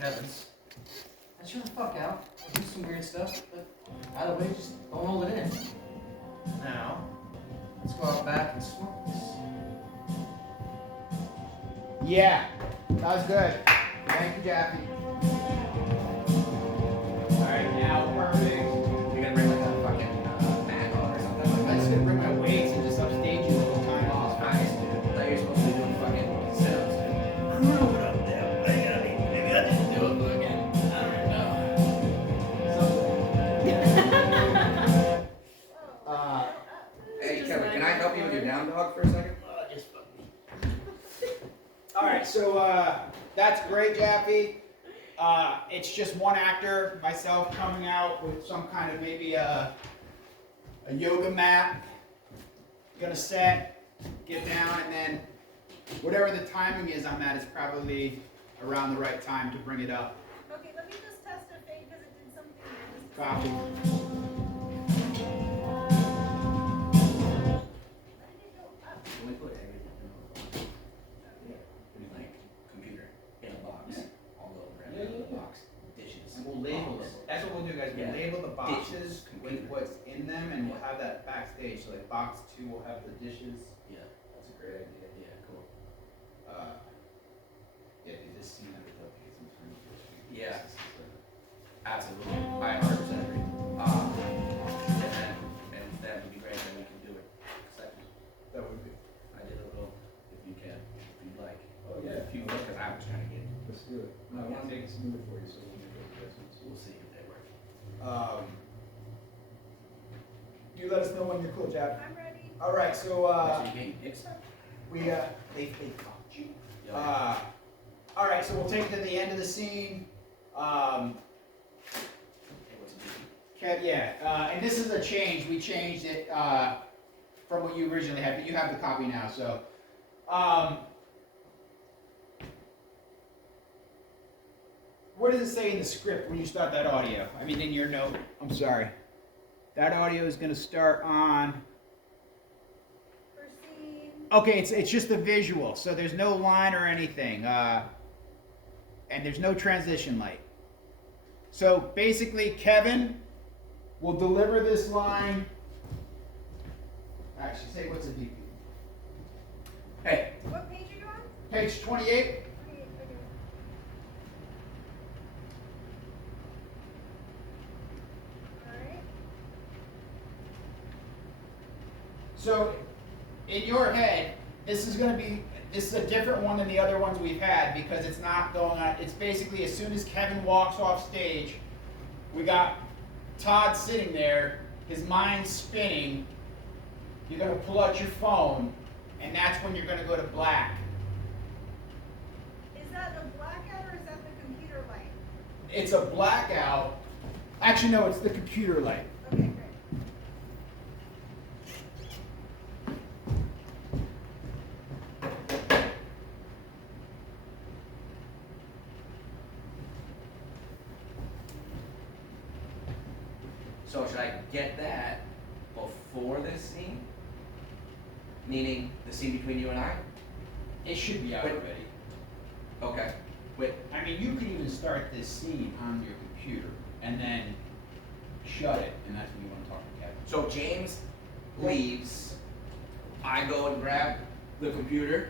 Kevin's. Let's chill the fuck out. Do some weird stuff, but either way, just don't hold it in. Now, let's go out back and smoke this. Yeah, that was good. Thank you, Jackie. Alright, now perfect. You're gonna bring like a fucking mat on or something like I'm that? just gonna bring my weights and just upstage you the whole time. Oh, nice, dude. I thought you were supposed to be doing fucking sit-ups, dude. I don't know what I'm doing. Maybe I didn't do it again. I don't know. Hey, Kevin, can I help you with your down dog for a second? Oh, just fuck me. Alright, so that's great, Jaffe. It's just one actor, myself, coming out with some kind of maybe a yoga mat. Gonna set, get down, and then whatever the timing is on that is probably around the right time to bring it up. Okay, let me just test it fade because it did something. Copy. Why did it go up? Can we put everything in like computer in a box all over it? Yeah. Box, dishes. And we'll label it. That's what we'll do, guys. We'll Yeah. label the boxes Dishes, with computer. what's in them, and we'll have that backstage. So like box 2 will have the dishes. Yeah, That's a great idea. yeah, cool. Yeah, dude, this scene I would love to get some furniture. Yeah. This is, Absolutely. I 100% agree. And that would be great that we can do it. that would be. I did a little, if you can, if you'd like. Oh, yeah. If you look, because I was trying to get, Let's do it. No, I want to make it smoother for you, so we'll make those adjustments. we'll see if they work. You let us know when you're cool, Jack. I'm ready. All right, so So you getting dicks? we they fucked you. Yeah. All right, so we'll take it to the end of the scene. Hey, what's it do? And this is a change. We changed it from what you originally had, but you have the copy now. So, what does it say in the script when you start that audio? I mean, in your note. I'm sorry. That audio is going to start on. First scene. Okay, it's just a visual, so there's no line or anything, and there's no transition light. So basically, Kevin will deliver this line. Actually, say what's a DP? Hey, What page are you on? page 28. Okay. Alright. So, in your head, this is a different one than the other ones we've had because it's not going on. It's basically as soon as Kevin walks off stage, we got Todd sitting there, his mind's spinning. You're going to pull out your phone, and that's when you're going to go to black. Is that a blackout or is that the computer light? It's a blackout. Actually, no, it's the computer light. Okay, great. So should I get that before this scene? Meaning the scene between you and I? It should be out Wait. already. Okay. Wait. I mean, you could even start this scene on your computer and then shut it, and that's when you want to talk to Kevin. So James leaves. I go and grab the computer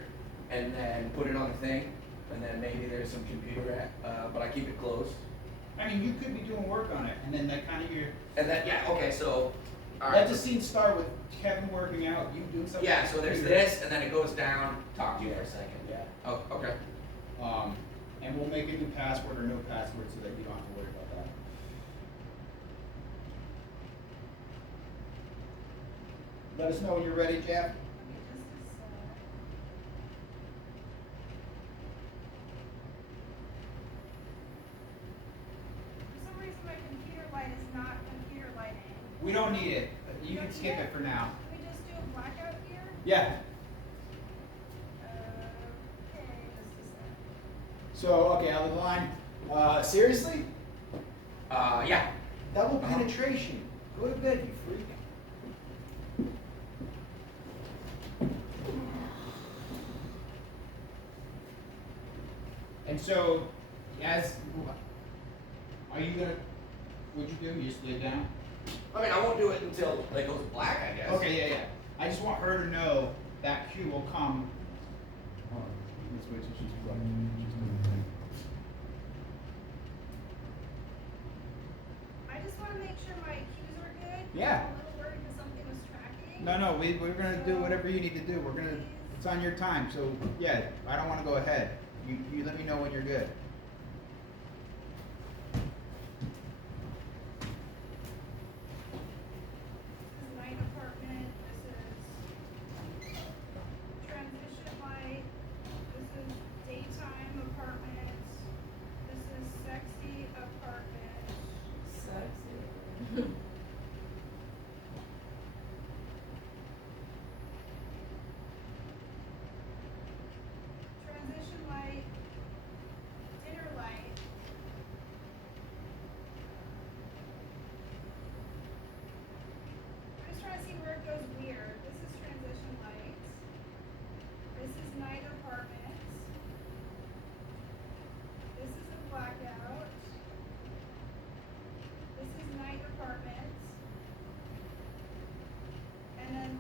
and then put it on the thing. And then maybe there's some computer, but I keep it closed. I mean, you could be doing work on it, and then that kind of your. And then, yeah, okay, so, all Let right. the scene start with Kevin working out, you doing something. Yeah, on so the there's computer. this, and then it goes down. Talk to you for a second. Yeah. Oh, okay. And we'll make a new password or no password so that you don't have to worry about that. Let us know when you're ready, Jeff. Okay, just a sec. For some reason my computer light is not computer lighting. We don't need it. You can skip it for now. Can we just do a blackout here? Yeah. Okay, just a sec. So, okay, out of the line. Seriously? Yeah. Double Uh-huh. penetration. Go to bed, you freak. And so, as, are you gonna, what'd you do? You just lay down? I mean, I won't do it until it goes black, I guess. Okay, yeah, yeah. I just want her to know that cue will come. Hold on. Let's wait till she's black. I just wanna make sure my cues are good. Yeah. I'm a little worried that something was tracking. No, we're gonna do whatever you need to do. It's on your time, so yeah, I don't wanna go ahead. You let me know when you're good. This is night apartment, this is transition light, this is daytime apartment, this is sexy apartment. Sexy. Transition light, dinner light. I'm just trying to see where it goes weird. This is transition lights. This is night apartments. This is a blackout. This is night apartments. And then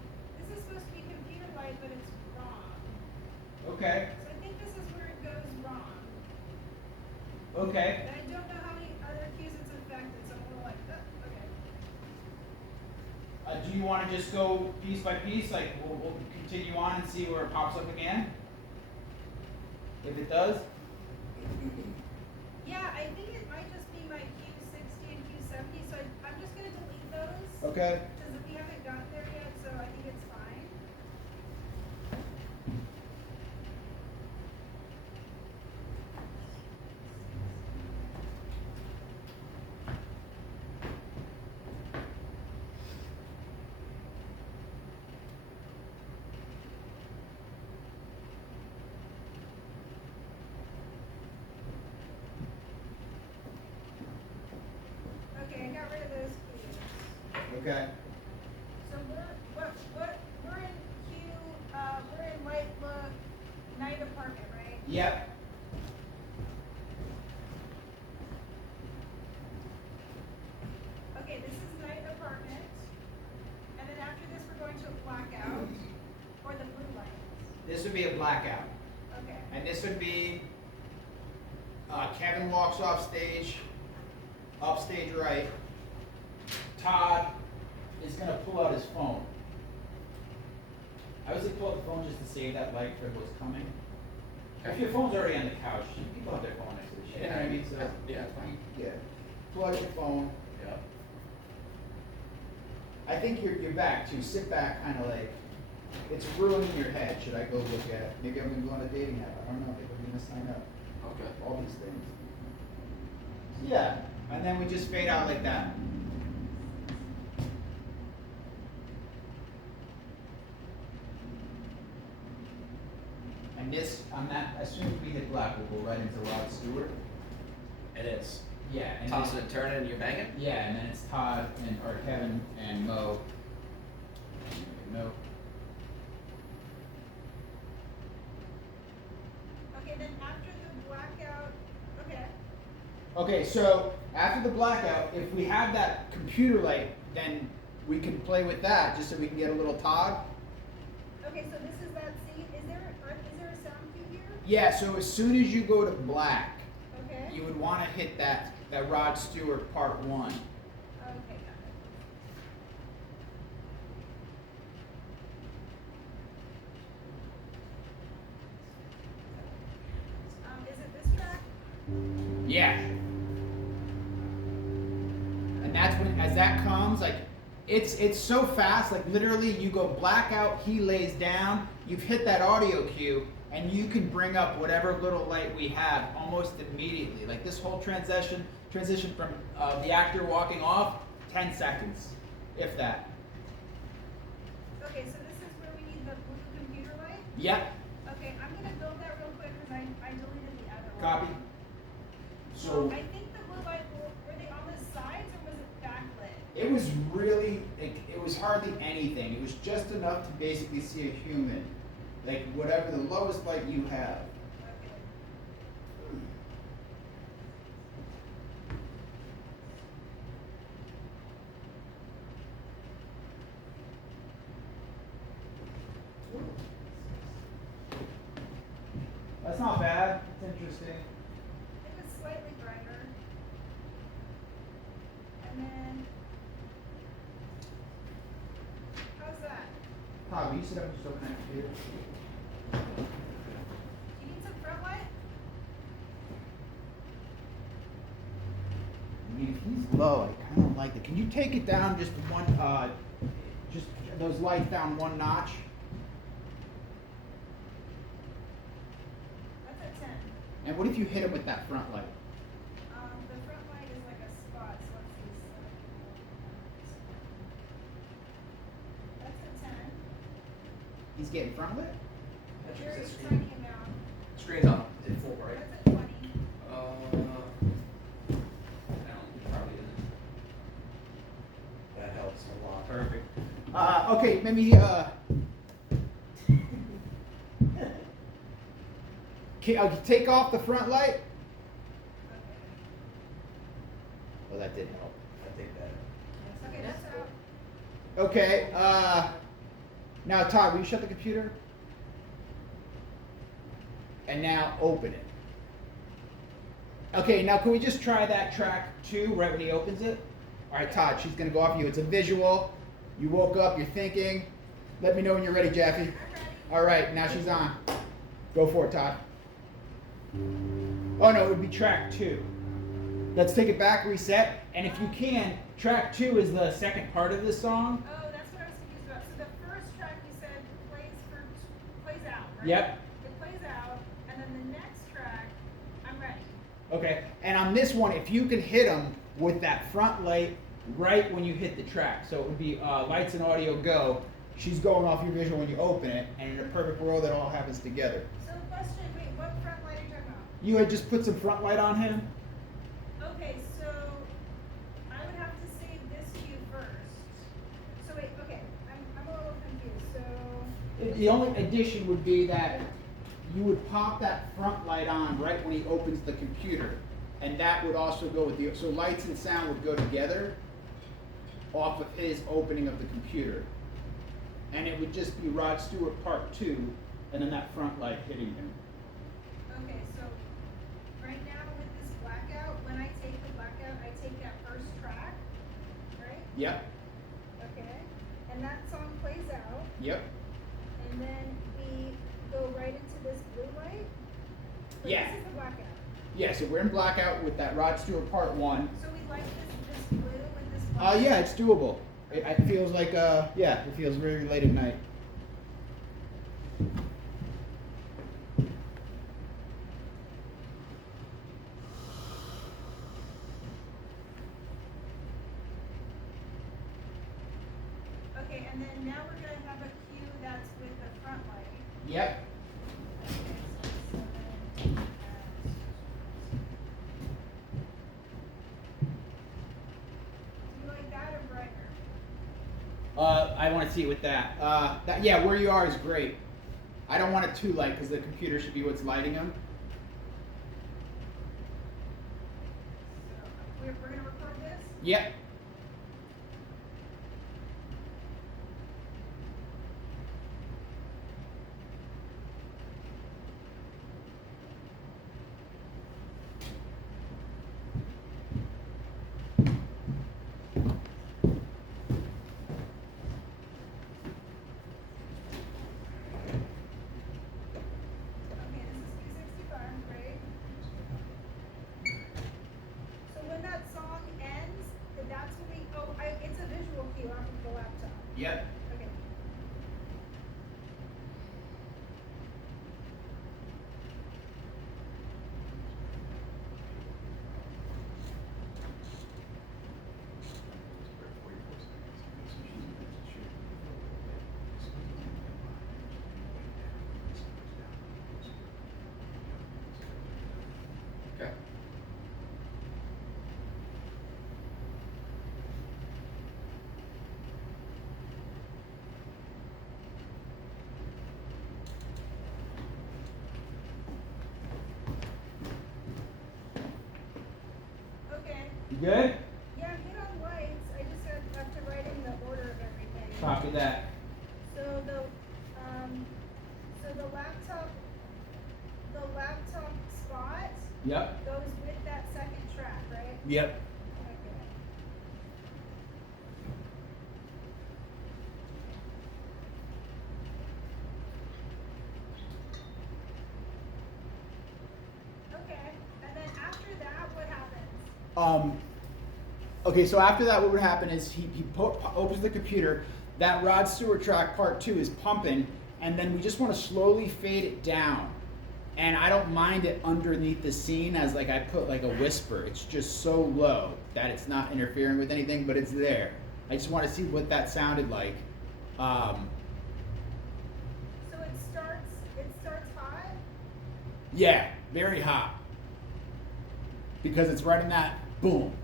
this is supposed to be computer light, but it's wrong. Okay, So I think this is where it goes wrong. okay. And I don't know how many other cues it's affected, so I'm a little like, okay. Do you wanna just go piece by piece, like we'll continue on and see where it pops up again? If it does? Yeah, I think it might just be my Q60 and Q70, so I'm just gonna delete those. Okay. Because we haven't gotten there yet, so I think it's fine. Okay, I got rid of those cues. Okay. So we're in Q, we're in light look, night apartment, right? Yep. Okay, this is night apartment. And then after this, we're going to a blackout, or the blue lights. This would be a blackout. Okay. And this would be, Kevin walks off stage, upstage right. Todd is gonna pull out his phone. I would say pull out the phone just to save that light for what's coming. If your phone's already on the couch, people have their phone next to the shit. You know what I mean? So, Yeah, it's fine. yeah. Pull out your phone. Yeah. I think you're back too. Sit back, kind of like it's ruining your head. Should I go look at? Maybe I'm gonna go on a dating app. I don't know. Maybe I'm gonna sign up. Okay. All these things. Yeah, and then we just fade out like that. And this, on that, as soon as we hit black, we'll go right into Rod Stewart. It is. Yeah, and Toss then, it and turn it and you're banging? yeah, and then it's Todd and or Kevin and Mo. Mo. Okay, then after the blackout, okay. Okay, so after the blackout, if we have that computer light, then we can play with that just so we can get a little Todd. Okay, so this is that scene. Is there a sound cue here? Yeah, so as soon as you go to black, Okay. you would want to hit that Rod Stewart part 1. Okay, got it. Is it this track? Yeah. And that's when, as that comes, like, it's so fast, like literally you go blackout, he lays down, you've hit that audio cue, and you can bring up whatever little light we have almost immediately. Like this whole transition from the actor walking off, 10 seconds, if that. Okay, so this is where we need the blue computer light? Yep, Okay, I'm gonna build that real quick because I deleted the other one. copy. So I think the blue light, were they on the sides or was it backlit? it was really, like, it was hardly anything. It was just enough to basically see a human. Like whatever the lowest light you have. Okay. say? It was slightly brighter. And then, how's that? Todd, will you sit up and just open that computer? Do you need some front light? I mean, if he's low, I kind of like it. Can you take it down just one, just those lights down one notch? That's a 10. And what if you hit him with that front light? The front light is like a spot, so let's see. That's a 10. He's getting front lit? That's just Very the screen. tiny amount. Screen's on. Is it full, right? That's a 20. No, probably isn't. That helps a lot. Perfect. Okay, maybe, take off the front light. Okay. Well, that did help. I think that. Okay, that's out. Okay, now Todd, will you shut the computer? And now open it. Okay, now can we just try that track 2 right when he opens it? Alright, Todd, she's gonna go off you. It's a visual. You woke up, you're thinking. Let me know when you're ready, Jackie. I'm ready. Alright, now she's on. Go for it, Todd. Oh no, it would be track 2. Let's take it back, reset, and if you can, track 2 is the second part of this song. Oh, that's what I was confused about. So the first track you said plays out, right? Yep. It plays out, and then the next track, I'm ready. Okay, and on this one, if you can hit them with that front light right when you hit the track, so it would be lights and audio go. She's going off your visual when you open it, and in a perfect world, it all happens together. So the question, wait, what front light are you talking about? You had just put some front light on him. Okay, so I would have to save this cue first. So wait, okay, I'm a little confused. So The only addition would be that you would pop that front light on right when he opens the computer, and that would also go with the, so lights and sound would go together off of his opening of the computer. And it would just be Rod Stewart Part 2, and then that front light hitting him. okay, so right now with this blackout, when I take the blackout, I take that first track, right? Yep, Okay, and that song plays out, yep. and then we go right into this blue light. But Yeah. This is the blackout. Yeah, so we're in blackout with that Rod Stewart Part 1. So we like this blue with this white. Yeah, it's doable. It feels like, yeah, it feels very late at night. Okay, and then now we're gonna have a cue that's with the front light. Yep. Okay, so 7 at- Do you like that or brighter? I want to see it with that. Yeah, where you are is great. I don't want it too light because the computer should be what's lighting them. So we're gonna record this? Yep. Okay, this is Q65, great. So when that song ends, that's when we, it's a visual cue off of the laptop. Yep. Okay. Okay. Okay. You good? Yeah, I'm good on lights. I just have to write in the order of everything. Copy that. So the laptop spot Yep. goes with that second track, right? Yep. Okay. Okay, and then after that, what happens? Okay, so after that, what would happen is he opens the computer. That Rod Stewart track part 2 is pumping, and then we just want to slowly fade it down. And I don't mind it underneath the scene as like I put like a whisper. It's just so low that it's not interfering with anything, but it's there. I just want to see what that sounded like. So it starts hot? Yeah, very hot. Because it's right in that boom.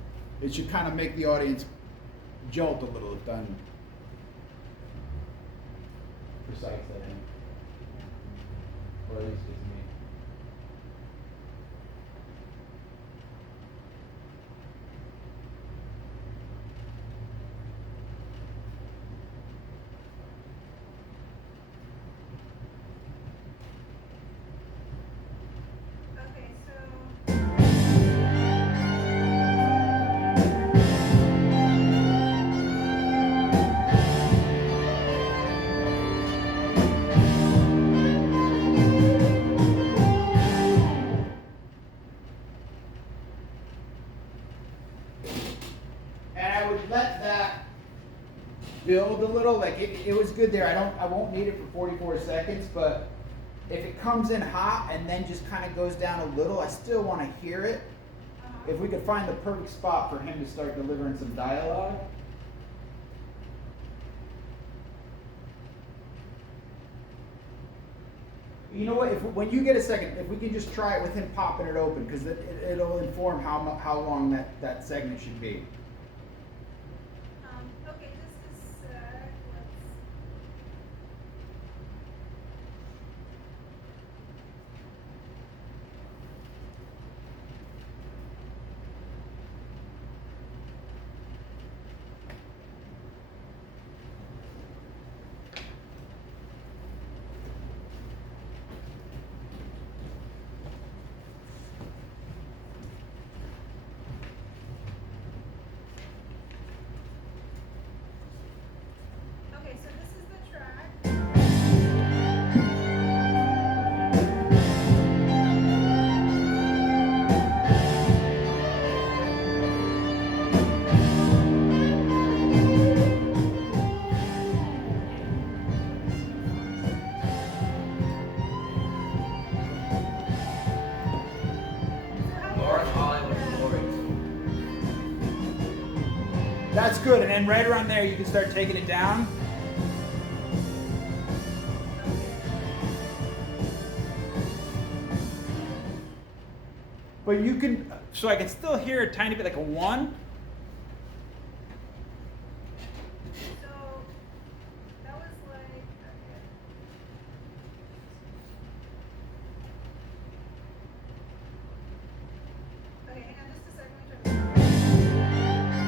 It should kind of make the audience jolt a little if done precise, I think. Or at least it's me. Okay, so. And I would let that build a little. Like it was good there. I won't need it for 44 seconds, but if it comes in hot and then just kind of goes down a little, I still want to hear it. If we could find the perfect spot for him to start delivering some dialogue. You know what? When you get a second, if we can just try it with him popping it open, because it'll inform how long that segment should be. Okay, just a sec. Let's. Okay, so this is the track. North Hollywood Glories. That's good. And then right around there, you can start taking it down. But you can, so I can still hear a tiny bit like a 1. So that was like. Okay, hang on just a second. Let me try this.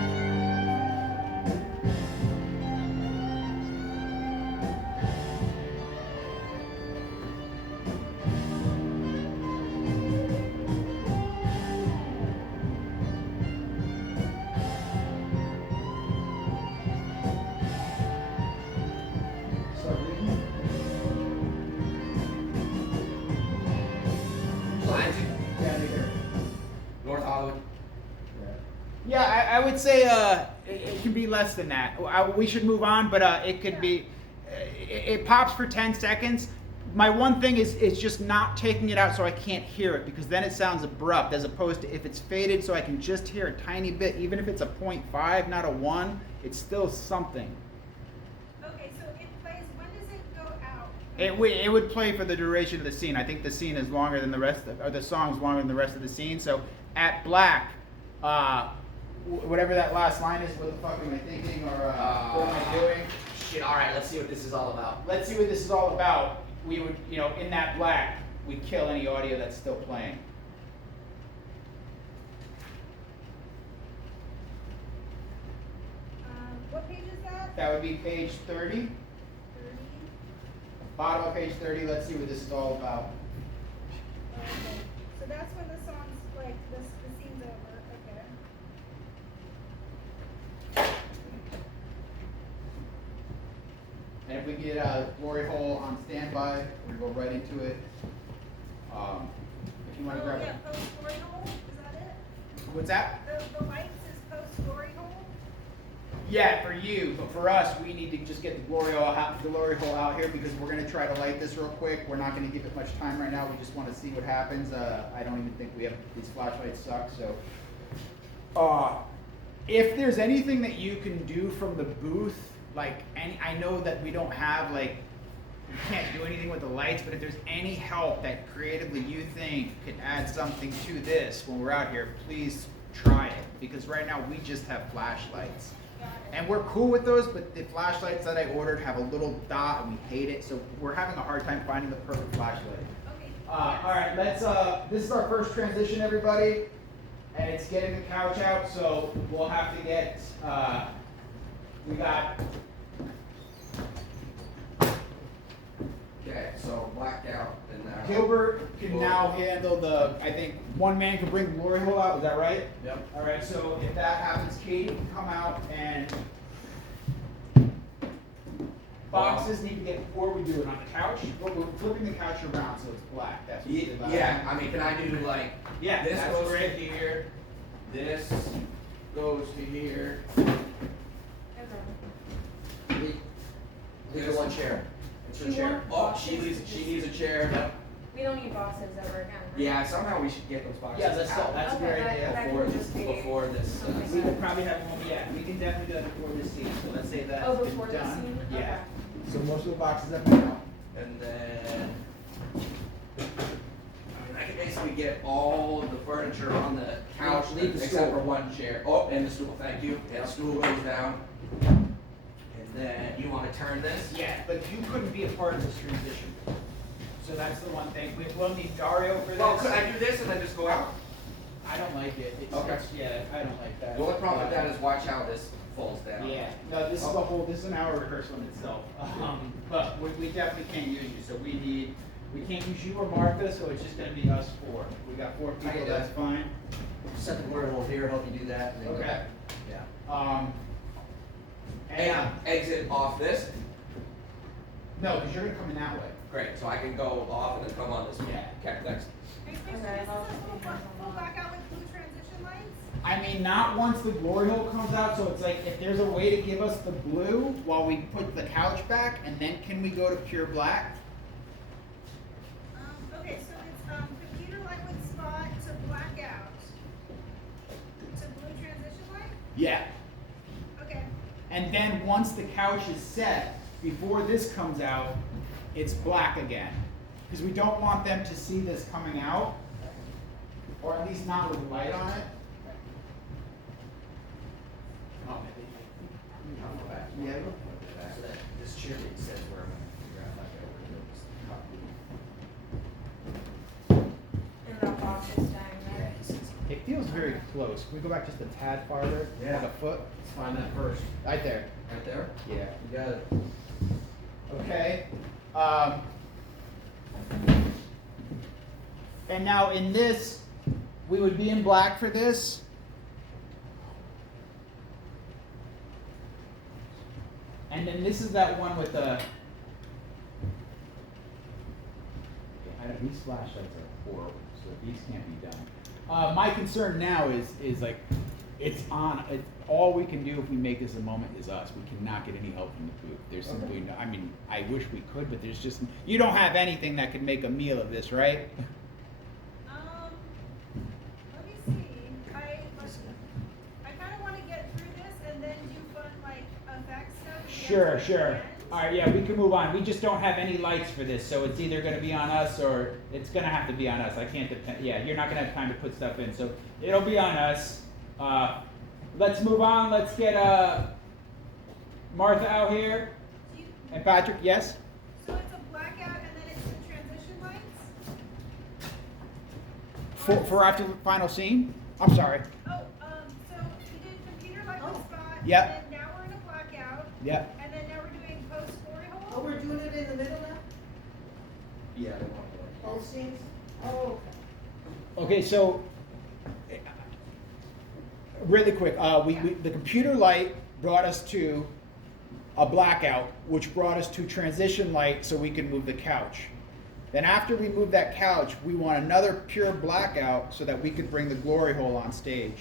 Start reading. Lansing, Yeah, they hear it. North Hollywood. Yeah, I would say it can be less than that. We should move on, but it could be. It pops for 10 seconds. My one thing is just not taking it out so I can't hear it, because then it sounds abrupt, as opposed to if it's faded so I can just hear a tiny bit, even if it's a 0.5, not a 1, it's still something. Okay, so it plays. When does it go out? It would play for the duration of the scene. I think the scene is longer than the rest of, or the song's longer than the rest of the scene. So at black, whatever that last line is, what the fuck am I thinking, or what am I doing? Shit, alright, let's see what this is all about. Let's see what this is all about. We would, in that black, we kill any audio that's still playing. What page is that? That would be page 30. 30. Bottom of page 30. Let's see what this is all about. Okay, so that's when the song like this, the scene's over, okay. And if we get Gloryhole on standby, we're gonna go right into it. If you wanna grab Oh, yeah, it. post glory hole, is that it? What's that? The lights is post glory hole? Yeah, for you, but for us, we need to just get the Gloryhole out here because we're gonna try to light this real quick. We're not gonna give it much time right now. We just wanna see what happens. I don't even think we have, these flashlights suck, so. If there's anything that you can do from the booth, like I know that we don't have like, you can't do anything with the lights, but if there's any help that creatively you think could add something to this when we're out here, please try it. Because right now we just have flashlights. Got it. And we're cool with those, but the flashlights that I ordered have a little dot and we hate it, so we're having a hard time finding the perfect flashlight. Okay. All right, let's, this is our first transition, everybody. And it's getting the couch out, so we'll have to get, we got, Okay, so blacked out and now. Gilbert can now handle the, I think, one man can bring Gloryhole out, is that right? Yep. All right, so if that happens, Katie can come out and boxes need to get, before we do it on the couch, but we're flipping the couch around so it's black, that's what we did last Yeah, time. I mean, can I do like, Yeah, this that's goes to great. here, this goes to here. Okay. Leave one chair. It's Do a you chair. want Oh, boxes? she needs a chair. Yep. We don't need boxes ever again, right? Yeah, somehow we should get those boxes Yeah, that's out that's a Okay, great that- idea. that before, can just be before this. something We could probably have one, yeah, we can definitely do that before this scene, so let's say that's Oh, been before this done. scene? Yeah, Okay. so most of the boxes have been out. And then, I mean, I can basically get all of the furniture on the couch, Leave the except stool. for one chair. Oh, and the stool, thank you. And the stool goes down. And then, you wanna turn this? Yeah, but you couldn't be a part of this transition. So that's the one thing, we'll need Dario for this. Well, could I do this and then just go out? I don't like it, Okay. yeah, I don't like that. The only problem with that is watch how this falls down. Yeah, no, this is a whole, this is an hour rehearsal in itself, but we definitely can't use you, so we can't use you or Martha, so it's just gonna be us four. We got four can people, do that's that. fine. Set the Gloryhole here, help you do that, and then go Okay. back. Yeah. And, And exit off this. no, because you're gonna come in that way. Great, so I can go off and then come on this one. Yeah. Okay, thanks. Are you saying Okay, this is I'll a take that full one. blackout with blue transition lights? I mean, not once the Gloryhole comes out, so it's like, if there's a way to give us the blue while we put the couch back, and then can we go to pure black? Okay, so it's, computer light with spot to blackout. To blue transition light? Yeah. Okay, And then once the couch is set, before this comes out, it's black again. Because we don't want them to see this coming out, or at least not with light on it. Oh, maybe. I'll go back. Yeah. So that this chair that says where I'm gonna figure out how to over this. And that box is staying there. It feels very close. Can we go back just a tad farther? Yeah. Like a foot? Let's find that first. Right there. Right there? Yeah. You got it. Okay. And now in this, we would be in black for this. And then this is that one with the. These flashlights are horrible, so these can't be done. My concern now is like, it's on. All we can do if we make this a moment is us. We cannot get any help from the booth. There's simply no. I mean, I wish we could, but there's just. You don't have anything that could make a meal of this, right? let me see, I kinda wanna get through this and then do fun, like, effects stuff. at the Sure, end. sure. All right, yeah, we can move on. We just don't have any lights for this, so it's either gonna be on us or it's gonna have to be on us. I can't depend. Yeah, you're not gonna have time to put stuff in, so it'll be on us. Let's move on. Let's get Martha out here Do you- and Patrick. Yes. So it's a blackout and then it's the transition lights? For after the final scene. I'm sorry. Oh, so we did computer light with spot. Yep. And then now we're in a blackout, Yep. and then now we're doing post glory hole? Oh, we're doing it in the middle now? Yeah, they want to. Both scenes? Oh, okay. Okay, so Really quick, the computer light brought us to a blackout, which brought us to transition light so we could move the couch. Then after we move that couch, we want another pure blackout so that we could bring the glory hole on stage.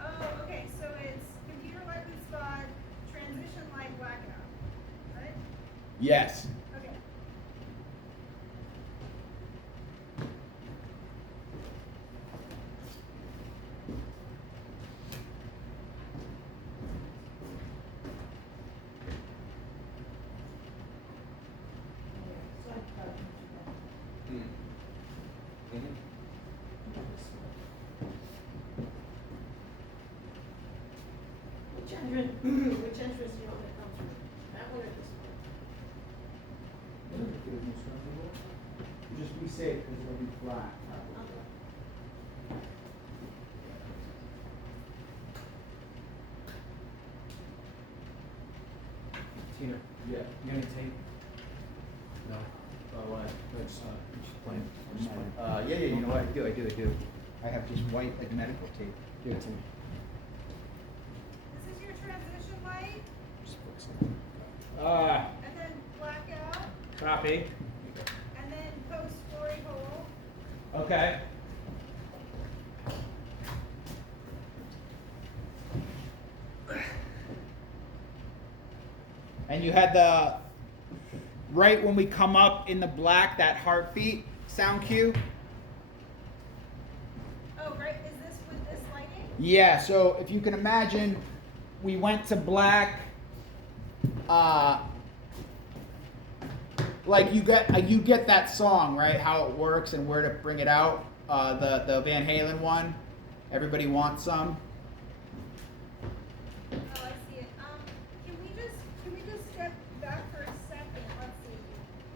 Oh, okay, so it's computer light spot, transition light blackout, right? Yes. Okay. Which entrance do you want to come through? That one or this one? Just be safe because it'll be flat. Tina, yeah, you got any tape? No. Oh, why? No, just plain. Just plain. Yeah, you know what? I do. I have just white like medical tape. Give it to me. This is your transition light, Just focus on and then blackout, Copy. and then post glory hole. Okay. And you had the, right when we come up in the black, that heartbeat sound cue? Oh, right, is this with this lighting? Yeah, so if you can imagine, we went to black, like you get that song, right? How it works and where to bring it out. The Van Halen one, Everybody Wants Some. Oh, I see it. Can we just step back for a second? Let's see.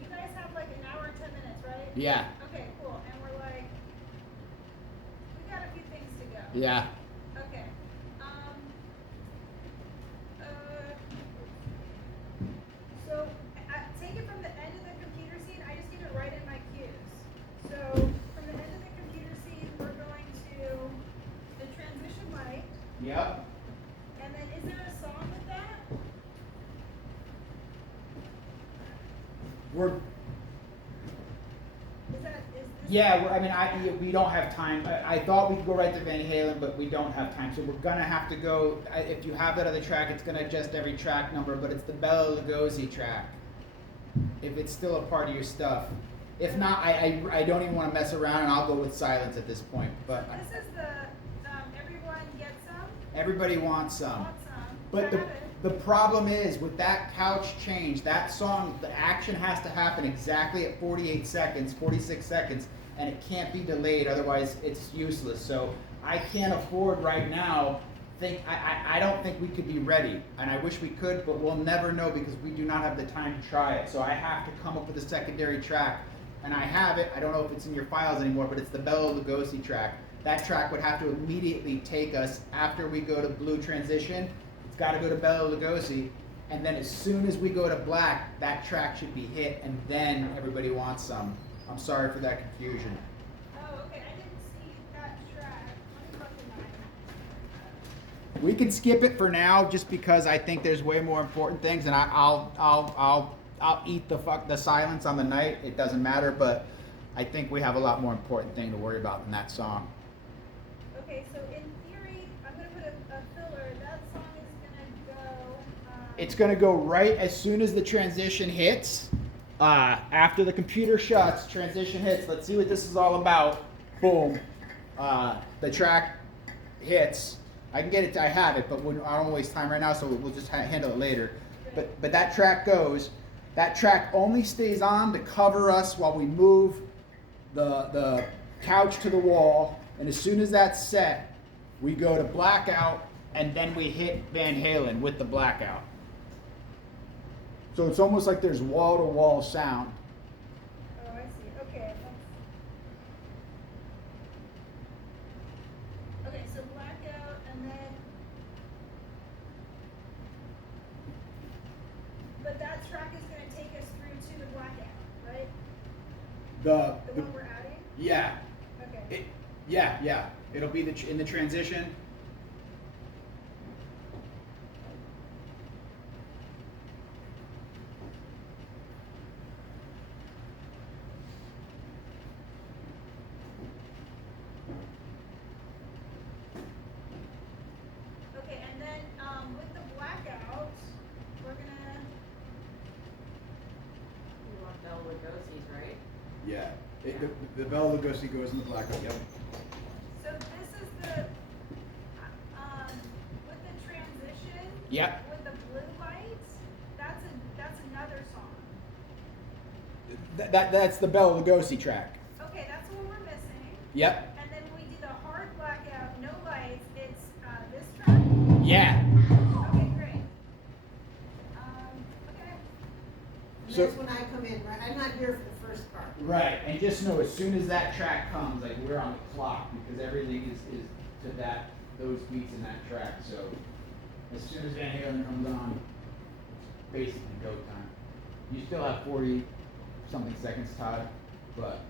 You guys have like an hour and 10 minutes, right? Yeah, Okay, cool. And we're like, we got a few things to go. yeah. Okay. So take it from the end of the computer scene. I just need to write in my cues. So from the end of the computer scene, we're going to the transition light. Yep. And then is there a song with that? We're Is this? Yeah, we don't have time. I thought we could go right to Van Halen, but we don't have time. So we're gonna have to go. If you have that other track, it's gonna adjust every track number, but it's the Bela Lugosi track. If it's still a part of your stuff. If not, I don't even want to mess around, and I'll go with silence at this point. But This is the everyone gets some, everybody wants some. wants some. But I have it. the problem is with that couch change, that song, the action has to happen exactly at 48 seconds, 46 seconds, and it can't be delayed, otherwise it's useless. So I can't afford right now, I don't think we could be ready. And I wish we could, but we'll never know because we do not have the time to try it. So I have to come up with a secondary track. And I have it, I don't know if it's in your files anymore, but it's the Bela Lugosi track. That track would have to immediately take us after we go to blue transition. It's got to go to Bela Lugosi, and then as soon as we go to black, that track should be hit, and then Everybody Wants Some. I'm sorry for that confusion. Oh, okay. I didn't see that track. Let me look in my. We can skip it for now, just because I think there's way more important things, and I'll eat the silence on the night. It doesn't matter, but I think we have a lot more important thing to worry about than that song. Okay, so in theory, I'm gonna put a filler. That song is gonna go. It's gonna go right as soon as the transition hits. After the computer shuts, transition hits. Let's see what this is all about. Boom. The track hits. I can get it. I have it, but I don't waste time right now, so we'll just handle it later. But that track goes. That track only stays on to cover us while we move the couch to the wall. And as soon as that's set, we go to blackout, and then we hit Van Halen with the blackout. So it's almost like there's wall-to-wall sound. Oh, I see. Okay. Okay, so blackout, and then. But that track is gonna take us through to the blackout, right? The The one we're adding. yeah. Okay. Yeah. It'll be in the transition. Okay, and then, with the blackout, we're gonna, You want Bella Lugosi's, right? Yeah. The Bela Lugosi goes in the blackout. Yep. so this is the, with the transition. Yep. With the blue lights, that's another song. That's the Bela Lugosi track. Okay, that's what we're missing. Yep. And then when we do the hard blackout, no lights, it's, this track? Yeah. Okay, great. Okay. And So- that's when I come in, right? I'm not here for the first part. Right, and just know as soon as that track comes, like we're on the clock because everything is to those beats in that track. So as soon as Van Halen comes on, it's basically go time. You still have 40 something seconds, Todd, but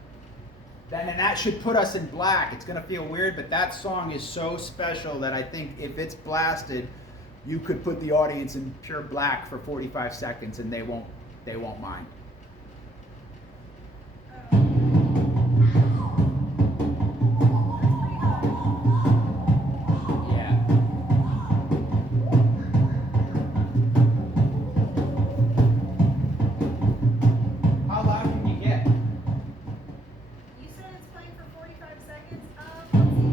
then and that should put us in black. It's gonna feel weird, but that song is so special that I think if it's blasted, you could put the audience in pure black for 45 seconds and they won't mind. Yeah. How loud can you get? You said it's playing for 45 seconds. Let's see.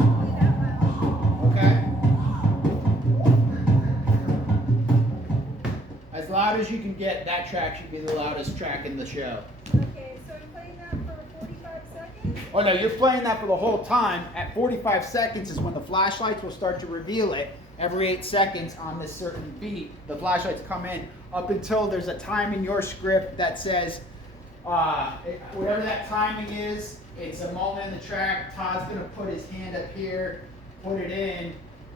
Probably that loud. Okay. As loud as you can get, that track should be the loudest track in the show. Okay, so I'm playing that for 45 seconds. Oh no, you're playing that for the whole time. At 45 seconds is when the flashlights will start to reveal it. Every 8 seconds on this certain beat, the flashlights come in up until there's a time in your script that says, whatever that timing is, it's a moment in the track. Todd's gonna put his hand up here, put it in,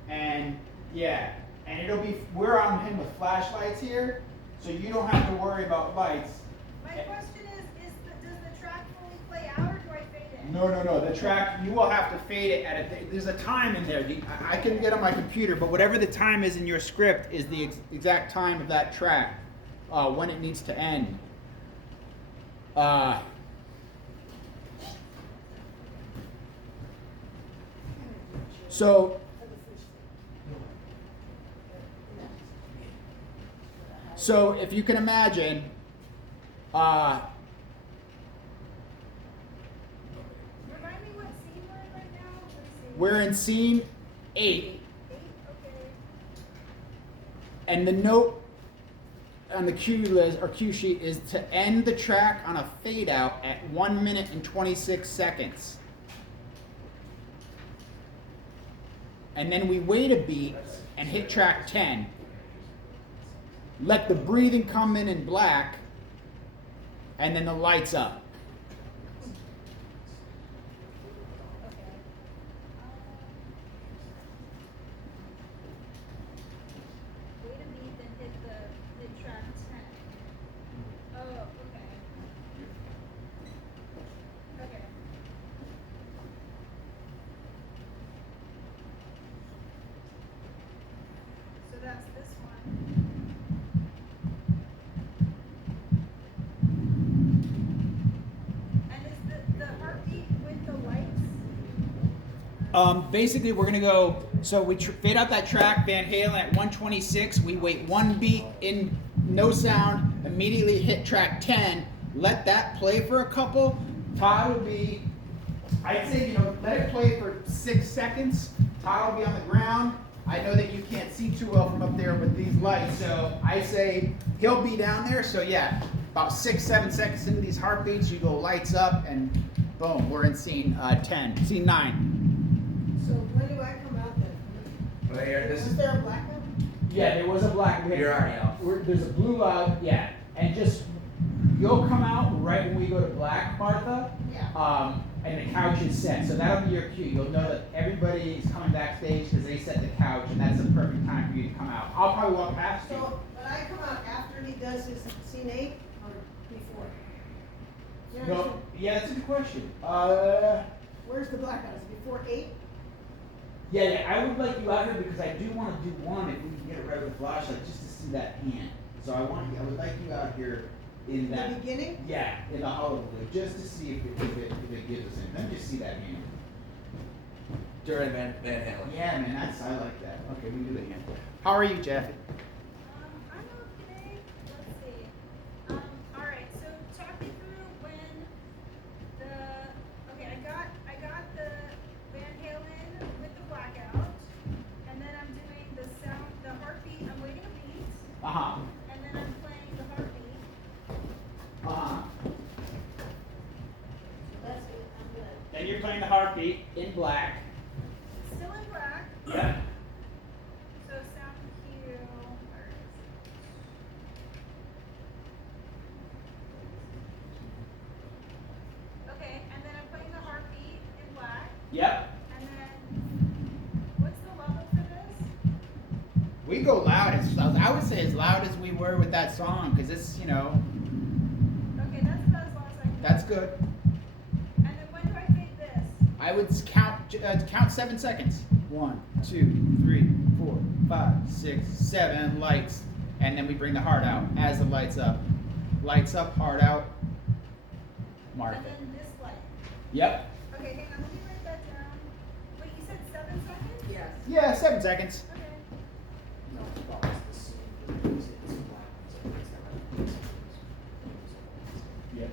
and yeah. And it'll be, we're on him with flashlights here, so you don't have to worry about lights. My question is does the track fully play out or do I fade it? No. The track, you will have to fade it at there's a time in there. I can get on my computer, but whatever the time is in your script is the exact time of that track, when it needs to end. So if you can imagine, Remind me what scene we're in right now. Let's see. we're in scene 8. 8, okay. And the note on the cue list or cue sheet is to end the track on a fade out at 1 minute and 26 seconds. And then we wait a beat and hit track 10. Let the breathing come in black, and then the lights up. Okay. Wait a beat, then hit track 10. Oh, okay. Okay. So that's this one. And is the heartbeat with the lights? Basically, we're gonna go. So we fade out that track, Van Halen at 126. We wait one beat in no sound. Immediately hit track 10. Let that play for a couple. Todd will be. I'd say let it play for 6 seconds. Todd will be on the ground. I know that you can't see too well from up there with these lights, so I say he'll be down there. So yeah, about 6-7 seconds into these heartbeats, you go lights up, and boom, we're in scene 10, scene 9. So when do I come out then? Well, here, this Was is, there a blackout? Yeah, there was a black. You're already out. There's a blue light, yeah, and just you'll come out right when we go to black, Martha. Yeah. And the couch is set, so that'll be your cue. You'll know that everybody is coming backstage because they set the couch, and that's the perfect time for you to come out. I'll probably walk past you. So, but I come out after he does his scene 8 or before? Yeah, No, so yeah, that's a good question. where's the blackout? Is it before 8? Yeah, I would like you out here because I do want to do one if we can get a regular flashlight just to see that hand. So I would like you out here in In that. the beginning? Yeah, in the hollow blue, just to see if it gives us anything. Let me just see that hand. During Van Halen. Yeah, man, I like that. Okay, we can do the hand. How are you, Jeff? I'm okay. Let's see. All right. So talk me through when okay, I got the Van Halen with the blackout, and then I'm doing the heartbeat. I'm waiting a beat, Uh-huh. and then I'm playing the heartbeat. Uh-huh. That's it, I'm good. Then you're playing the heartbeat in black. Still in black. Yeah. So sound cue. Where is it? Okay, and then I'm playing the heartbeat in black. Yep. And then, what's the level for this? We go loud. I would say as loud as we were with that song, because it's, Okay, that's about as loud as I can. that's good. And then when do I fade this? I would count 7 seconds. 1, 2, 3, 4, 5, 6, 7 lights, and then we bring the heart out as the lights up. Lights up, heart out. Mark And it. then this light. Yep. Okay, hang on, let me write that down. Wait, you said 7 seconds? Yes. Yeah, 7 seconds. Okay. Yep.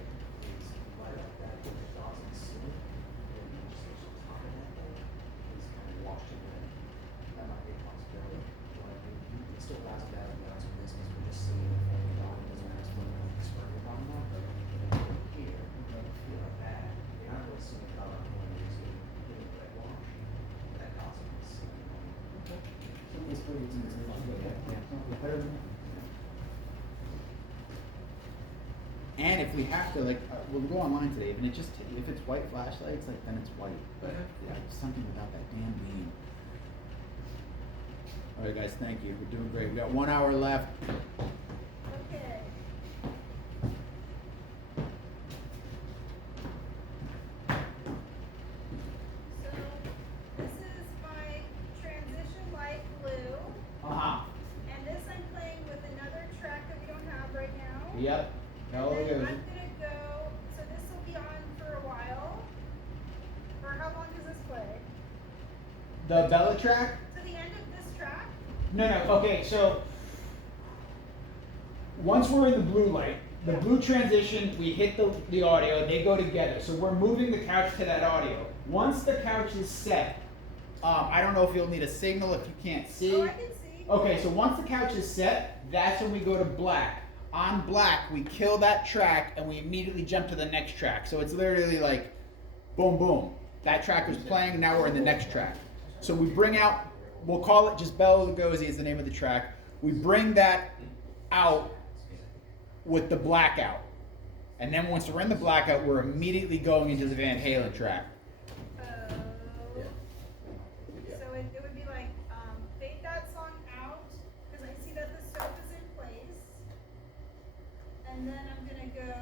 And if we have to, like, we'll go online today, and if it's white flashlights, like, then it's white. But yeah, something without that damn beam. All right, guys, thank you. We're doing great. We got 1 hour left. Okay. So, this is my transition light blue. Uh-huh. And this I'm playing with another track that we don't have right now. Yep. And Hell then yeah. I'm gonna go, so this will be on for a while. For how long does this play? The Bella track? To the end of this track? No, okay, so once we're in the blue light, the blue transition, we hit the audio, they go together. So we're moving the couch to that audio. Once the couch is set, I don't know if you'll need a signal if you can't see. Oh, I can see. Okay, so once the couch is set, that's when we go to black. On black, we kill that track and we immediately jump to the next track. So it's literally like, boom, boom. That track was playing, now we're in the next track. So we bring out, we'll call it just Bela Lugosi is the name of the track. We bring that out with the blackout. And then once we're in the blackout, we're immediately going into the Van Halen track. So it would be like, fade that song out, because I see that the soap is in place. And then I'm gonna go,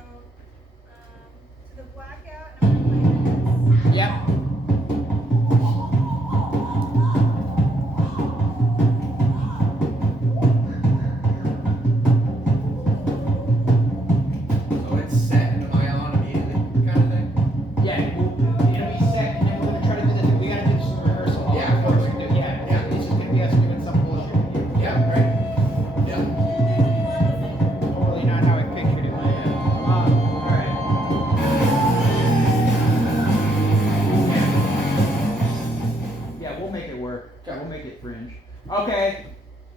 to the blackout, and I'm gonna play this. Yep. So it's set and am I on immediately kind of thing? Yeah, it'll be set, and then we're gonna try to do the thing. We gotta do some rehearsal. Yeah, of course. Yeah, it's just gonna be us doing some bullshit here. Yeah, right. Yeah. Totally not how I pictured it in my head. Alright. Yeah, we'll make it work. Okay. We'll make it fringe. Okay,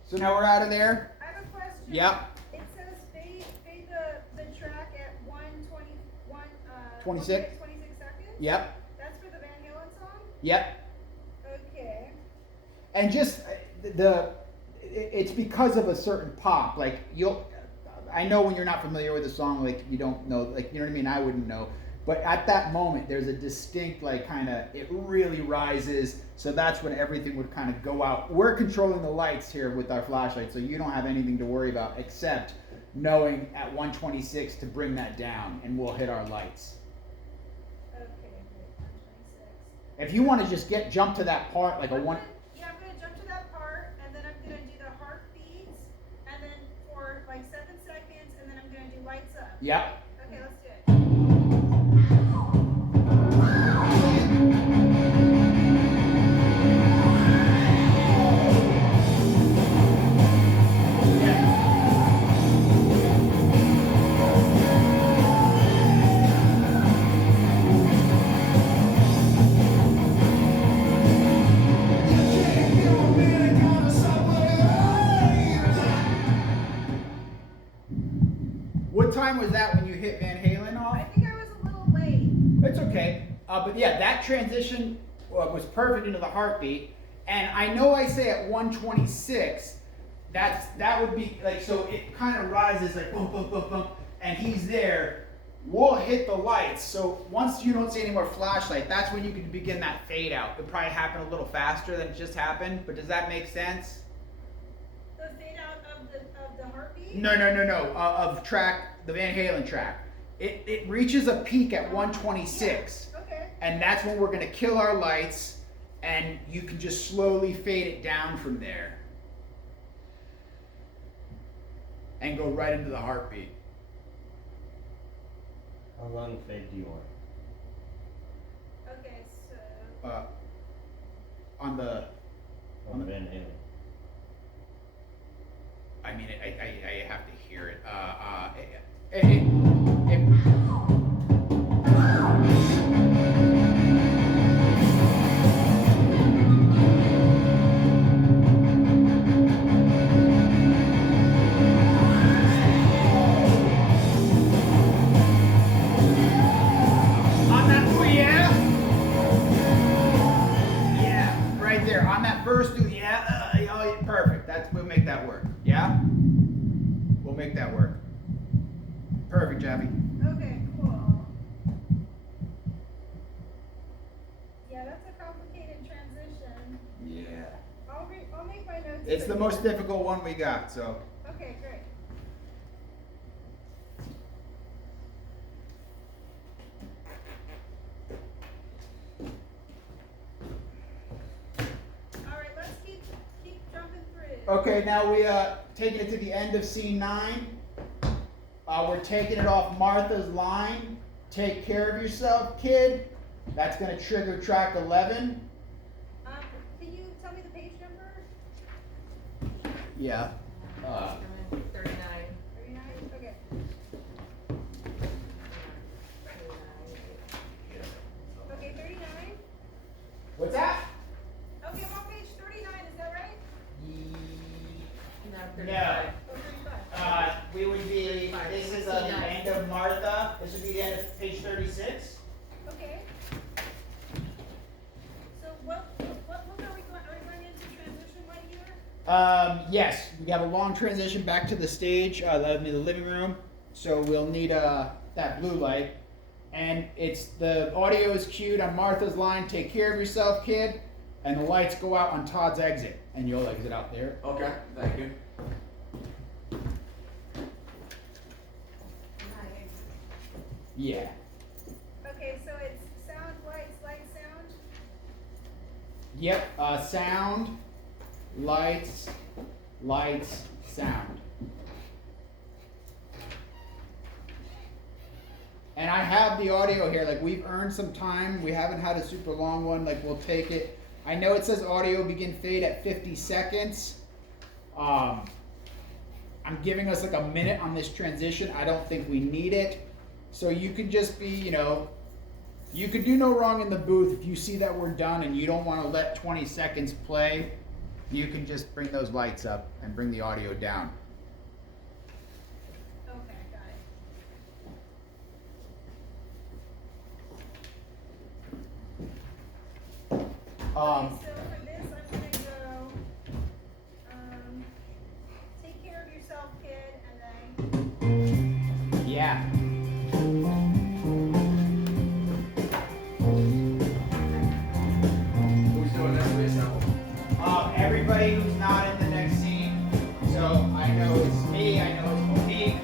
so now we're out of there. I have a question. Yep. It says fade the track at 1:21, 26? 26 seconds? Yep, That's for the Van Halen song? yep. Okay. And just it's because of a certain pop. Like I know when you're not familiar with a song, like you don't know, like you know what I mean. I wouldn't know, but at that moment, there's a distinct like kind of it really rises. So that's when everything would kind of go out. We're controlling the lights here with our flashlight, so you don't have anything to worry about except knowing at 126 to bring that down, and we'll hit our lights. Okay, wait, 126. If you want to just jump to that part, like a one. Yeah, I'm gonna jump to that part, and then I'm gonna do the heartbeats, and then for like 7 seconds, and then I'm gonna do lights up. Yep. Okay, let's do it. What time was that when you hit Van Halen off? I think I was a little late. It's okay. But yeah, that transition was perfect into the heartbeat. And I know I say at 126, that would be like, so it kind of rises like boom, boom, boom, boom, and he's there. We'll hit the lights. So once you don't see any more flashlight, that's when you can begin that fade out. It'll probably happen a little faster than it just happened, but does that make sense? The fade out of the heartbeat? No. Of track, the Van Halen track. It reaches a peak at 126. Yeah. Okay. And that's when we're gonna kill our lights, and you can just slowly fade it down from there. And go right into the heartbeat. How long fade do you want? Okay, so On the, On the Van Halen. I mean, I have to hear it. On that, oh yeah, yeah, right there. On that first, do yeah, yeah, perfect. We'll make that work. Yeah, we'll make that work. Perfect, Javi. okay, cool. Yeah, that's a complicated transition. Yeah. I'll make my notes. It's the most difficult one we got, so. Okay, great. All right, let's keep jumping through. Okay, now we taking it to the end of scene 9. We're taking it off Martha's line. Take care of yourself, kid. That's gonna trigger track 11. Can you tell me the page number? Yeah. 39. 39? Okay. Okay, 39? What's that? Okay, I'm on page 39, is that right? No, No. 35. Oh, 35. We would be, this is the end of Martha. This would be the end of page 36. Okay. So what are we going into transition right here? Yes, we got a long transition back to the stage, the living room. So we'll need that blue light. And it's the audio is cued on Martha's line, take care of yourself, kid. And the lights go out on Todd's exit. And you'll exit out there. Okay, thank you. Yeah. Okay, so it's sound, lights, light, sound. Yep, sound, lights, sound. And I have the audio here, like we've earned some time. We haven't had a super long one, like we'll take it. I know it says audio begin fade at 50 seconds. I'm giving us like a minute on this transition. I don't think we need it. So you could just be, you could do no wrong in the booth. If you see that we're done and you don't want to let 20 seconds play, you can just bring those lights up and bring the audio down. Okay, got it. Okay, so for this, I'm gonna go, take care of yourself, kid, and then, Yeah. Who's doing this space now? Everybody who's not in the next scene. So I know it's me, I know it's Monique,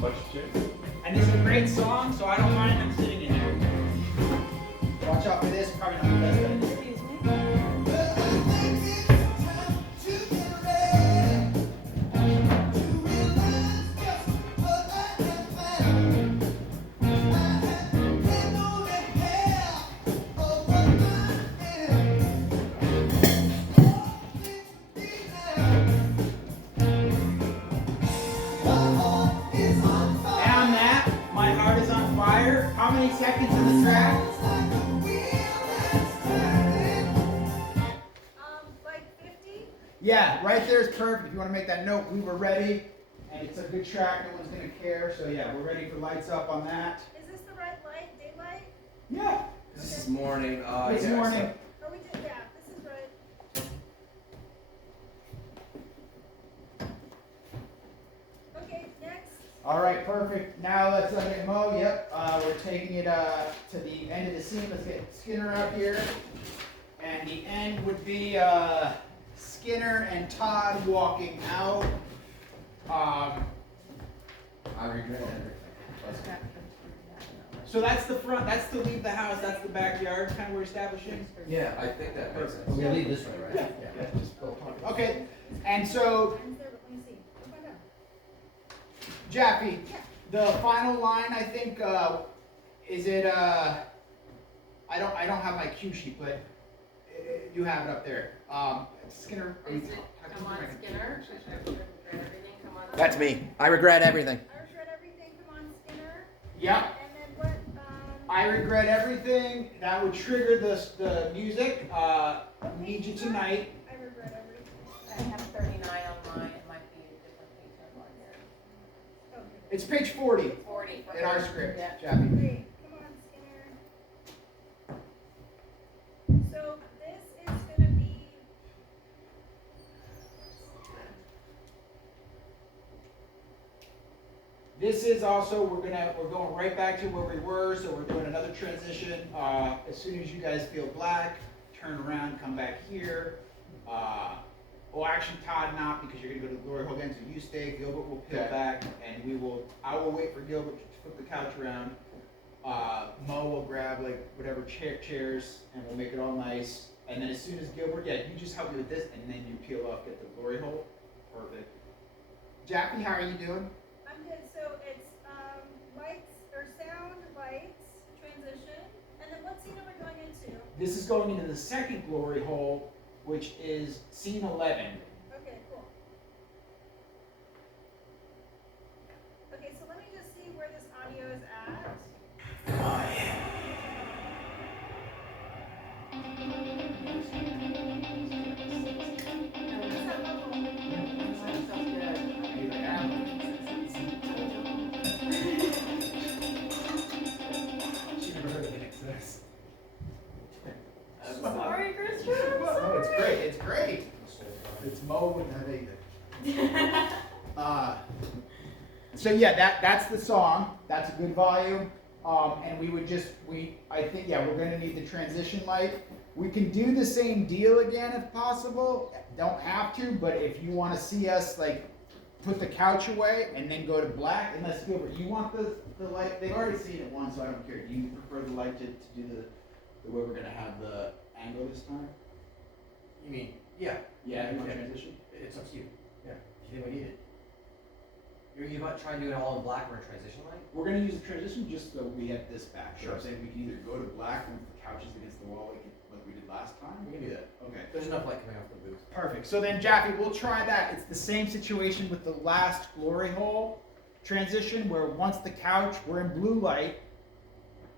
Bunch of chicks. And this is a great song, so I don't mind them sitting in there. Watch out for this, probably not the best idea. Excuse me? And on that, My Heart is on Fire. How many seconds in the track? Like 50? Yeah, right there is perfect. If you want to make that note, we were ready. And it's a good track, no one's going to care. So yeah, we're ready for lights up on that. Is this the right light? Daylight? Yeah. This is morning. It's yeah, morning. Oh, we did, yeah, this is right. Okay, next. All right, perfect. Now let's get Mo. Yep, we're taking it to the end of the scene. Let's get Skinner out here. And the end would be Skinner and Todd walking out. I regret everything. So that's the front, that's to leave the house, that's the backyard, kind of we're establishing? Yeah, I think that makes sense. We're gonna leave this way, right? Yeah. Just go park. Okay, and so, Mine's there, but let me see. Come on down. Jaffe, the final line, I think, is it, I don't have my cue sheet, but you have it up there. Skinner. Is it, come on, Skinner? Everything, come on. That's me. I regret everything. I regret everything, come on, Skinner. Yep. And then what, I regret everything. That would trigger the music. Need you tonight. I regret everything. I have 39 on mine, it might be a different page number on here. Okay. It's page 40 40 for in our her. script, Yeah. Jaffe. Great, come on, Skinner. So this is gonna be. This is also, we're going right back to where we were, so we're doing another transition. As soon as you guys feel black, turn around, come back here. Well, actually, Todd not, because you're gonna go to the Gloryhole again, so you stay. Gilbert will peel Okay. back, and I will wait for Gilbert to flip the couch around. Mo will grab like whatever chairs, and we'll make it all nice. And then as soon as Gilbert, yeah, you just help me with this, and then you peel off, get the Gloryhole. Perfect. Jackie, how are you doing? I'm good, so it's, lights, or sound, lights, transition, and then what scene are we going into? This is going into the second Gloryhole, which is scene 11. Okay, cool. Okay, so let me just see where this audio is at. She never heard of it exists. Sorry, Christian. No, it's great. It's great. It's Mo with that. So yeah, that's the song. That's a good volume. And I think we're gonna need the transition light. We can do the same deal again if possible. Don't have to, but if you want to see us like put the couch away and then go to black, unless Gilbert, you want the light? They've already seen it once, so I don't care. Do you prefer the light to do the way we're gonna have the angle this time? You mean, yeah, Yeah, you want Okay. transition? it's up to you. Yeah, if you think we need it. You might try and do it all in black or a transition light? We're gonna use the transition just so we have this back. So Sure. I'm saying we can either go to black and the couch is against the wall like we did last time. We can do that. Okay. There's enough light coming off the booth. Perfect. So then, Jaffe, we'll try that. It's the same situation with the last Gloryhole transition, where once the couch, we're in blue light.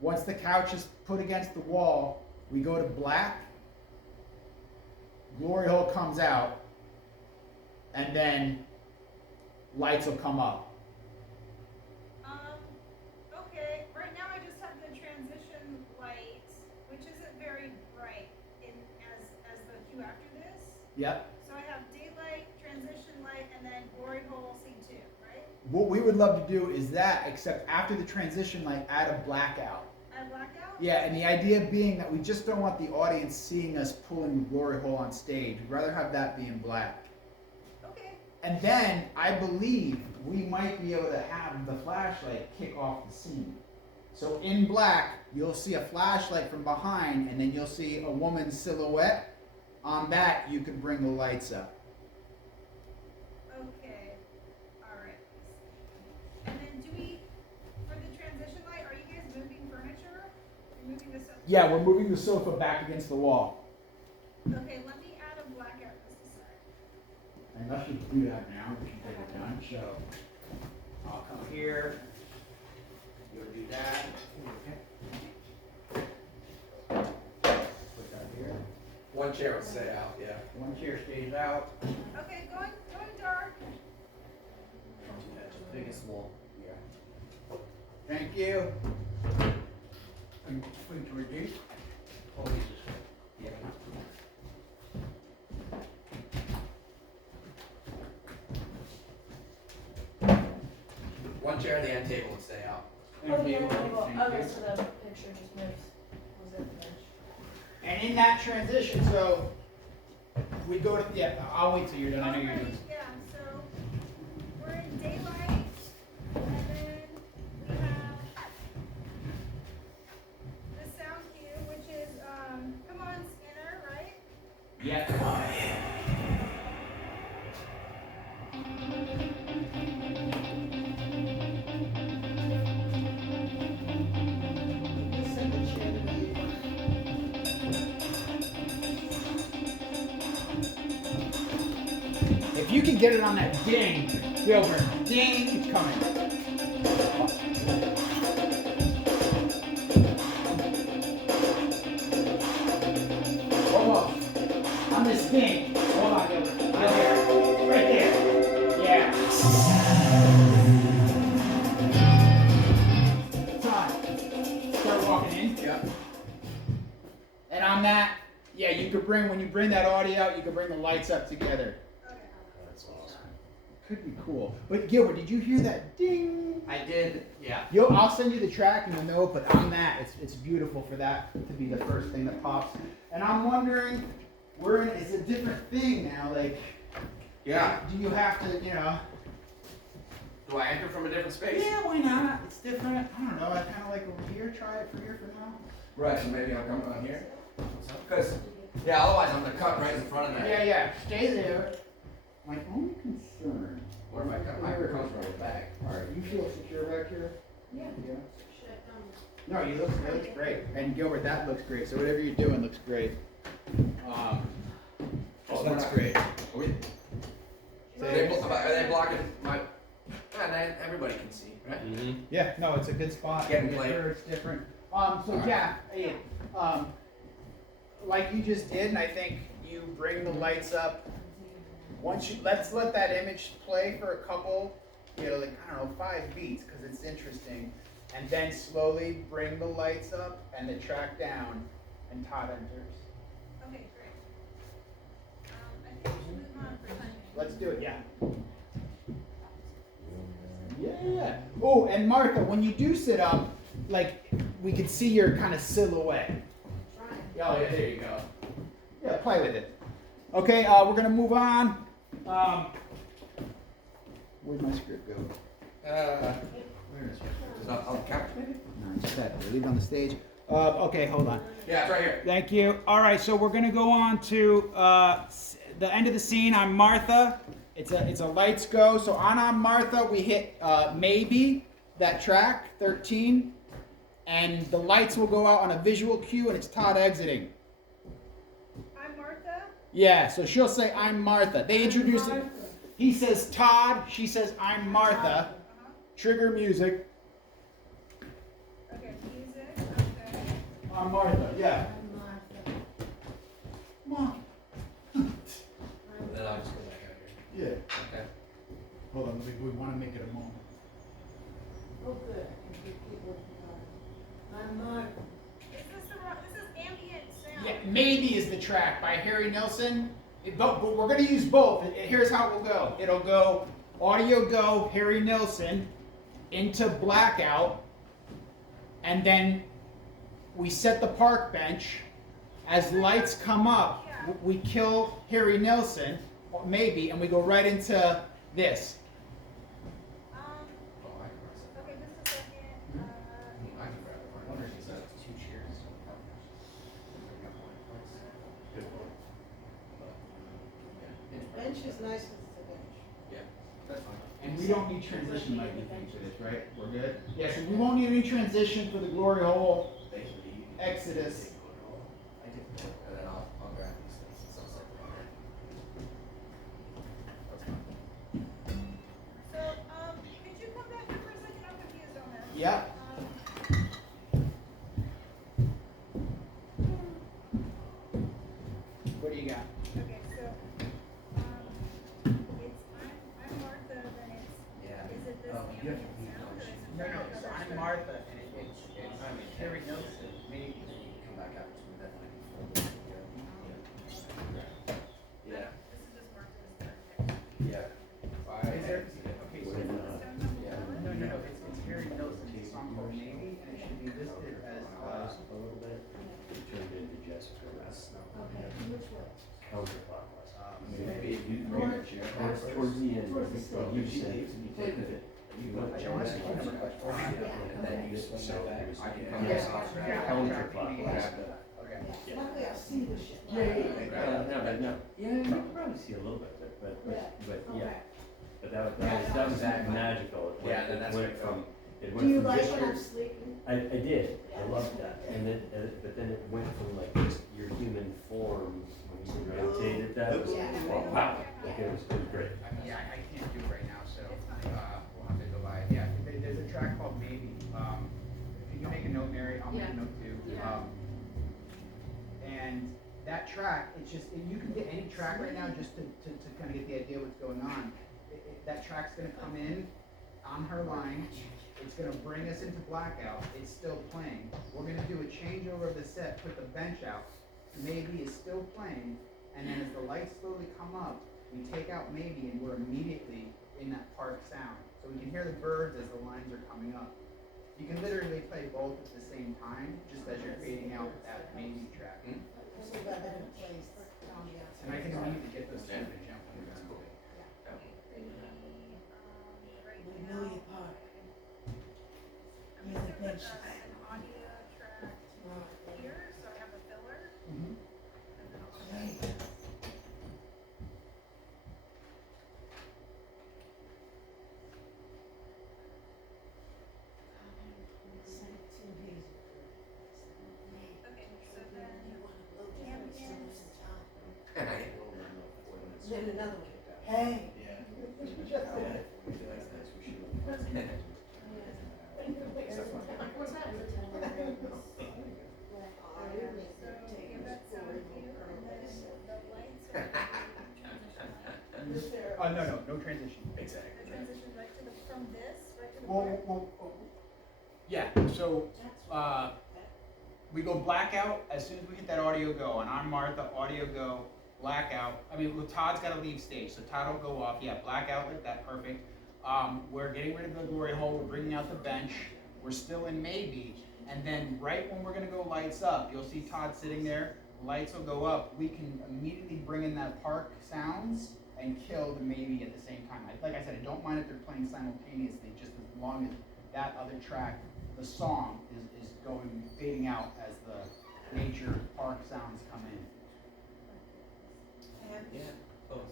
Once the couch is put against the wall, we go to black. Gloryhole comes out, and then lights will come up. Okay, right now I just have the transition light, which isn't very bright as the hue after this. Yep. So I have daylight, transition light, and then glory hole scene 2, right? What we would love to do is that, except after the transition light, add a blackout. I blackout? Yeah, and the idea being that we just don't want the audience seeing us pulling the glory hole on stage. We'd rather have that be in black. Okay. And then I believe we might be able to have the flashlight kick off the scene. So in black, you'll see a flashlight from behind, and then you'll see a woman's silhouette. On that, you could bring the lights up. Okay, alright. And then do we, for the transition light, are you guys moving furniture? You're moving this up? Yeah, we're moving the sofa back against the wall. Okay, let me add a blackout just a sec. Unless you do that now, we can take it down. So I'll come here. You'll do that. Put that here. One chair will stay out, yeah. One chair stays out. Okay, going dark. Biggest wall. Yeah. Thank you. And point to reduce. Yeah. One chair and the end table will stay out. Thank you. Okay, Thank you. so the picture just moves. Was it the bench? And in that transition, so we go to, yeah, I'll wait till you're done. I know you're Alright, doing. yeah, so we're in daylight, and then we have the sound cue, which is, come on Skinner, right? Yeah. Just send the chair the way you want. If you can get it on that ding, Gilbert, ding, it's coming. Almost. On this ding. Hold on, Gilbert. Right there. Right there. Yeah. Todd, start walking in. Yep. And on that, yeah, you could bring, when you bring that audio out, you could bring the lights up together. Okay. That's awesome. Could be cool. But Gilbert, did you hear that ding? I did, yeah. I'll send you the track and you'll know, but on that, it's beautiful for that to be the first thing that pops. And I'm wondering, it's a different thing now, like, Yeah. do you have to, Do I enter from a different space? yeah, why not? It's different. I don't know, I kind of like over here, try it for here for now. Right, so maybe I'll come on here. Because, yeah, otherwise I'm gonna cut right in front of that. Yeah, stay there. My only concern. Or if I come, I could come from the back. Alright, you feel secure back here? Yeah. Yeah. Should I come? No, it looks great. And Gilbert, that looks great. So whatever you're doing looks great. Oh, Looks great. Are they blocking my? Everybody can see, right? Yeah, no, it's a good spot. Getting Get played. her, it's different. So Alright. yeah, hey, like you just did, and I think you bring the lights up. Let's let that image play for a couple, like, I don't know, 5 beats, because it's interesting. And then slowly bring the lights up and the track down, and Todd enters. Okay, great. I think we should move on for timing. Let's do it, yeah. Yeah. Oh, and Martha, when you do sit up, like, we could see your kind of silhouette. Try. Oh, yeah, there you go. Yeah, play with it. Okay, we're gonna move on. Where'd my script go? Where is it? Is it on the couch, maybe? No, just that. Leave it on the stage. Okay, hold on. Yeah, it's right here. Thank you. All right, so we're gonna go on to the end of the scene. I'm Martha. It's a lights go. So on Martha, we hit maybe that track 13, and the lights will go out on a visual cue, and it's Todd exiting. I'm Martha. Yeah, so she'll say I'm Martha. They introduce it. He says Todd. She says I'm Martha. Trigger music. Okay, music, okay. I'm Martha. Yeah. I'm Martha. Come on. Then I'll just go back out Yeah. here. Okay. Hold on. We want to make it a moment. Oh, good. I can hear people. I'm Martha. This is ambient sound. Yeah, maybe is the track by Harry Nilsson. But we're going to use both. Here's how it will go. It'll go audio go Harry Nilsson into blackout, and then we set the park bench. As lights come up, we kill Harry Nilsson, maybe, and we go right into this. nice because it's a bench. Yeah, that's fine. And we don't need transition light, you think, for this, right? We're good? Yeah, so we won't need any transition for the glory hole Basically, you can Exodus. take Gloryhole. I take the book, and then I'll grab these things and stuff like that. That's fine. So, could you come back here for a second? I'm confused on this. Yeah. What do you got? Okay, so, I'm Martha, then it's, Yeah. is it this Oh, you have to ambient leave sound, or those. is it? No, no, another so I'm track? Martha, and it's Carrie Nelson, maybe. Then you can come back out to that 94. Yeah. This is just Martha's third Yeah. Is there, okay, so, Yeah. no, it's Carrie Nelson, it's a song called Maybe, and it should be listed as, A little bit, it turned into Jessica Rest. Okay, which way? Counterclockwise. Maybe if you bring a chair. Towards the end, Towards the stage. you said, You take it. You put the chair on, and then you so that I can come Yeah. across. Counterclockwise. okay. Yeah, luckily I see the shit. No, yeah, you can probably see a little bit, but yeah. Okay. But that was magical. It Yeah, then went, that's it went right. from, it Do went you from like just when your, I'm sleeping? I did, I loved that, and then, but then it went from like just your human form, when you rotated that, it was, Yeah. wow, like it was great. Yeah, I can't do it right now, so, It's fine. we'll have to go by, yeah, there's a track called Maybe, if you can make a note, Mary, I'll make a Yeah. note too. Yeah. And that track, it's just, you can get any track right now, just to kind of get the idea of what's going on. That track's gonna come in on her line, it's gonna bring us into blackout, it's still playing. We're gonna do a changeover of the set, put the bench out, Maybe is still playing, and then as the lights slowly come up, we take out Maybe and we're immediately in that park sound. So we can hear the birds as the lines are coming up. You can literally play both at the same time, just as you're fading out that Maybe track. So we got that in place on the outside. And I can immediately get those two to jump on That's cool. We know your part. I'm You're just the gonna put bench. an audio track here, so I have a filler, Mhm. and then I'll. Hey. Send it to Hazel. Okay, so then, Then another one. Hey. What's that? so give that sound cue, and then the lights are. No transition. Exactly. The transition right to the, from this, right to the. Well, yeah, so, we go blackout as soon as we hit that audio go, and I'm Martha, audio go, blackout. I mean, well, Todd's gotta leave stage, so Todd will go off, yeah, blackout, like that, perfect. We're getting rid of the glory hole, we're bringing out the bench, we're still in Maybe, and then right when we're gonna go lights up, you'll see Todd sitting there, lights will go up, we can immediately bring in that park sounds and kill the Maybe at the same time. Like I said, I don't mind if they're playing simultaneously, just as long as that other track, the song, is going, fading out as the nature park sounds come in. Yeah. Close.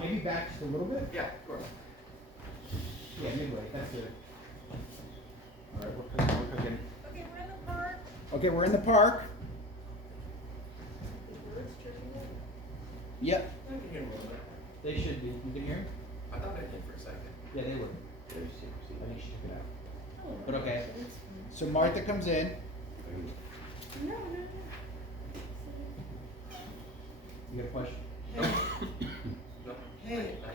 Maybe back just a little bit? Yeah, of course. Yeah, midway, that's good. Alright, we're cooking. Okay, we're in the park, Okay, we're in the park. The birds chirping it? Yep, I can hear a little bit. they should be. You can hear them? I thought I did for a second. Yeah, they were. I think she took it out. But okay. So Martha comes in. No. You got a question? No. Hey. Not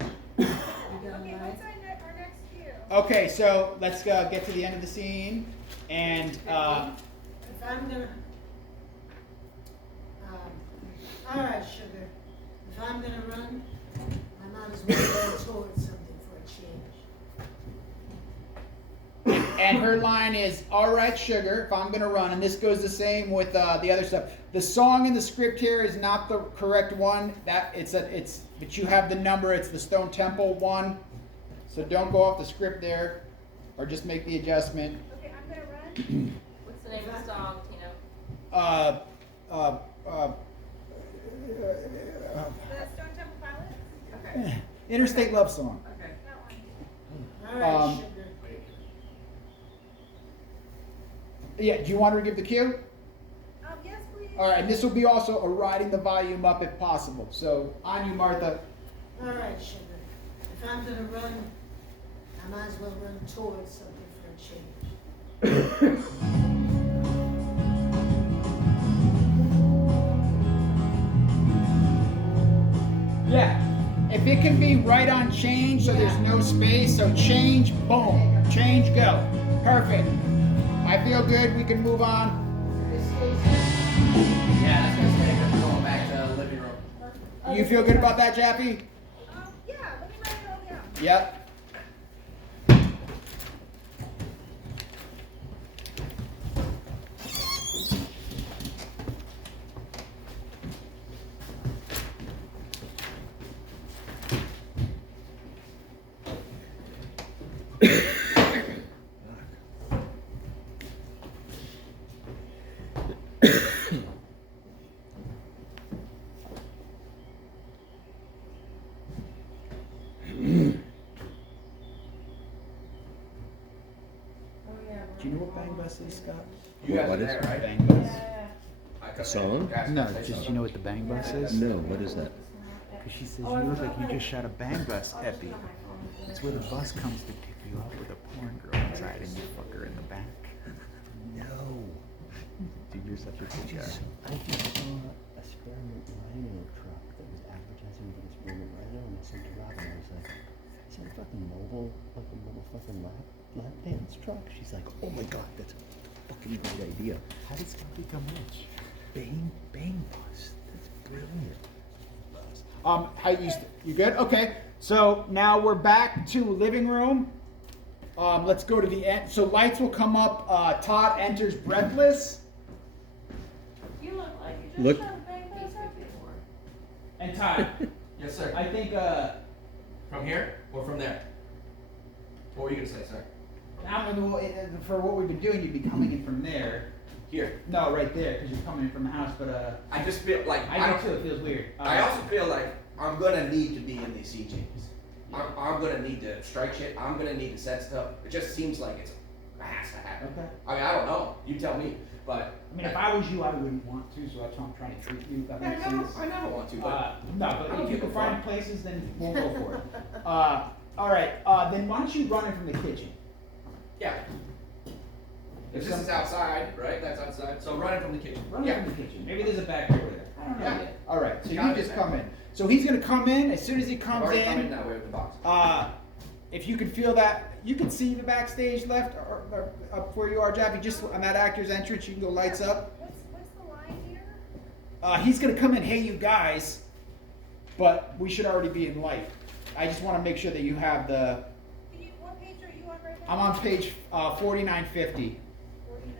yet. You got okay, a light? what's our next cue? Okay, so let's get to the end of the scene, and If I'm gonna, All right, sugar. If I'm gonna run, I might as well run towards something for a change. And her line is, all right, sugar, if I'm gonna run, and this goes the same with the other stuff. The song in the script here is not the correct one. But you have the number. It's the Stone Temple one. So don't go off the script there, or just make the adjustment. Okay, I'm gonna run. What's the name of the song, Tino? The Stone Temple Pilots. Okay, Interstate Love Song. okay. That one. All right, Um, sugar. Yeah, do you want her to give the cue? Yes, please. All right, and this will be also a riding the volume up if possible. So on you, Martha. All right, sugar. If I'm gonna run, I might as well run towards something for a change. Yeah. If it can be right on change, so there's no space, so change, boom, change, go. Perfect. I feel good. We can move on. This is, Yeah, that's gonna stay. We're going back to the living room. You feel good about that, Jappy? Yeah, let me write it all down. Yep. Oh, yeah. Do you know what Bang Bus is, Scott? You guys What are is there, it? right? Bang Bus. A song? No, just you know what the Bang Bus is? No, what is that? Because she says you look like you just shot a Bang Bus epi. It's where the bus comes to pick you up with a porn girl inside and you fuck her in the back. No. Dude, you're such a good guy. I just saw a Spearmint Rhino truck that was advertising for the Spearmint Rhino, and I sent to Robin, I was like, is that a fucking mobile fucking lap dance truck? She's like, oh my god, that's a fucking great idea. How did Scott become rich? Bang bus. That's brilliant. How you good? Okay. So now we're back to living room. Let's go to the end. So lights will come up. Todd enters breathless. You look like you Look. just shot a bang bus before. And Todd, Yes, sir. I think From here or from there? What were you gonna say, sir? for what we've been doing, you'd be coming in from there. Here. No, right there, because you're coming in from the house. But I just feel like I do too. It feels weird. I also feel like I'm gonna need to be in these sea changes. I'm gonna need to strike shit. I'm gonna need to set stuff. It just seems like it has to happen. Okay. I mean, I don't know. You tell me. But I mean, if I was you, I wouldn't want to. So that's why I'm trying to treat you. If that makes sense. I never want to. But No, I but don't if you give can a find fuck. places, then we'll go for it. All right. Then why don't you run it from the kitchen? yeah. If this is outside, right? That's outside. So running from the kitchen. Run it Yeah. from the kitchen. Maybe there's a back door there. I don't know Yeah. yet. All right. So Got you it, just man. come in. So he's gonna come in as soon as he I've comes already come in in. that way with the box. If you can feel that, you can see the backstage left or up where you are, Jappy. Just on that actor's entrance, you can go lights up. What's the line here? He's gonna come in. Hey, you guys. But we should already be in light. I just want to make sure that you have the. What page are you on right now? I'm on page 4950. 49.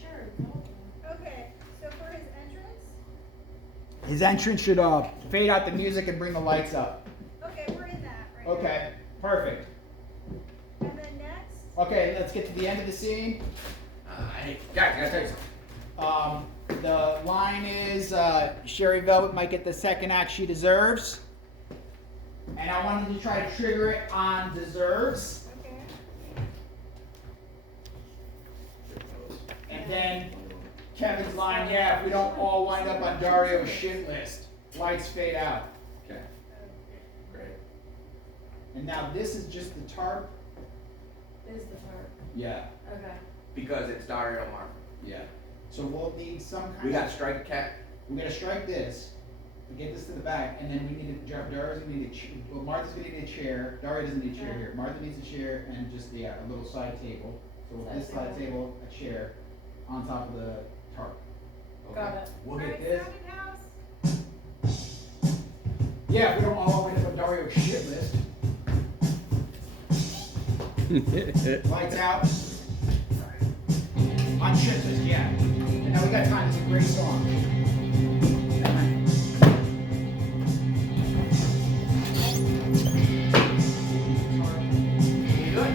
sure. Okay, so for his entrance? His entrance should fade out the music and bring the lights up. Okay, we're in that right now. Okay, perfect. And then next? Okay, let's get to the end of the scene. Hey, guys, I gotta tell you something. The line is Sherry Velvet might get the second act she deserves. And I wanted to try to trigger it on deserves. Okay. And then Kevin's line, yeah, if we don't all wind up on Dario's shit list, lights fade out. Okay. Great. And now this is just the tarp. Is the tarp. Yeah, Okay. Because it's Dario Mark. yeah. So we'll need some kind We of. gotta strike a cat. We're gonna strike this, we get this to the back, and then we need a, Daria's gonna need a chair, well, Martha's gonna need a chair, Daria doesn't need a chair here, Martha needs a chair and just, a little side table. So this side of the table, a chair, on top of the tarp. Okay? Got it. We'll Alright, get this. sounding house. Yeah, we don't all wind up on Dario's shit list. Lights out. On shit list, yeah. And now we got time. It's a great song. You good?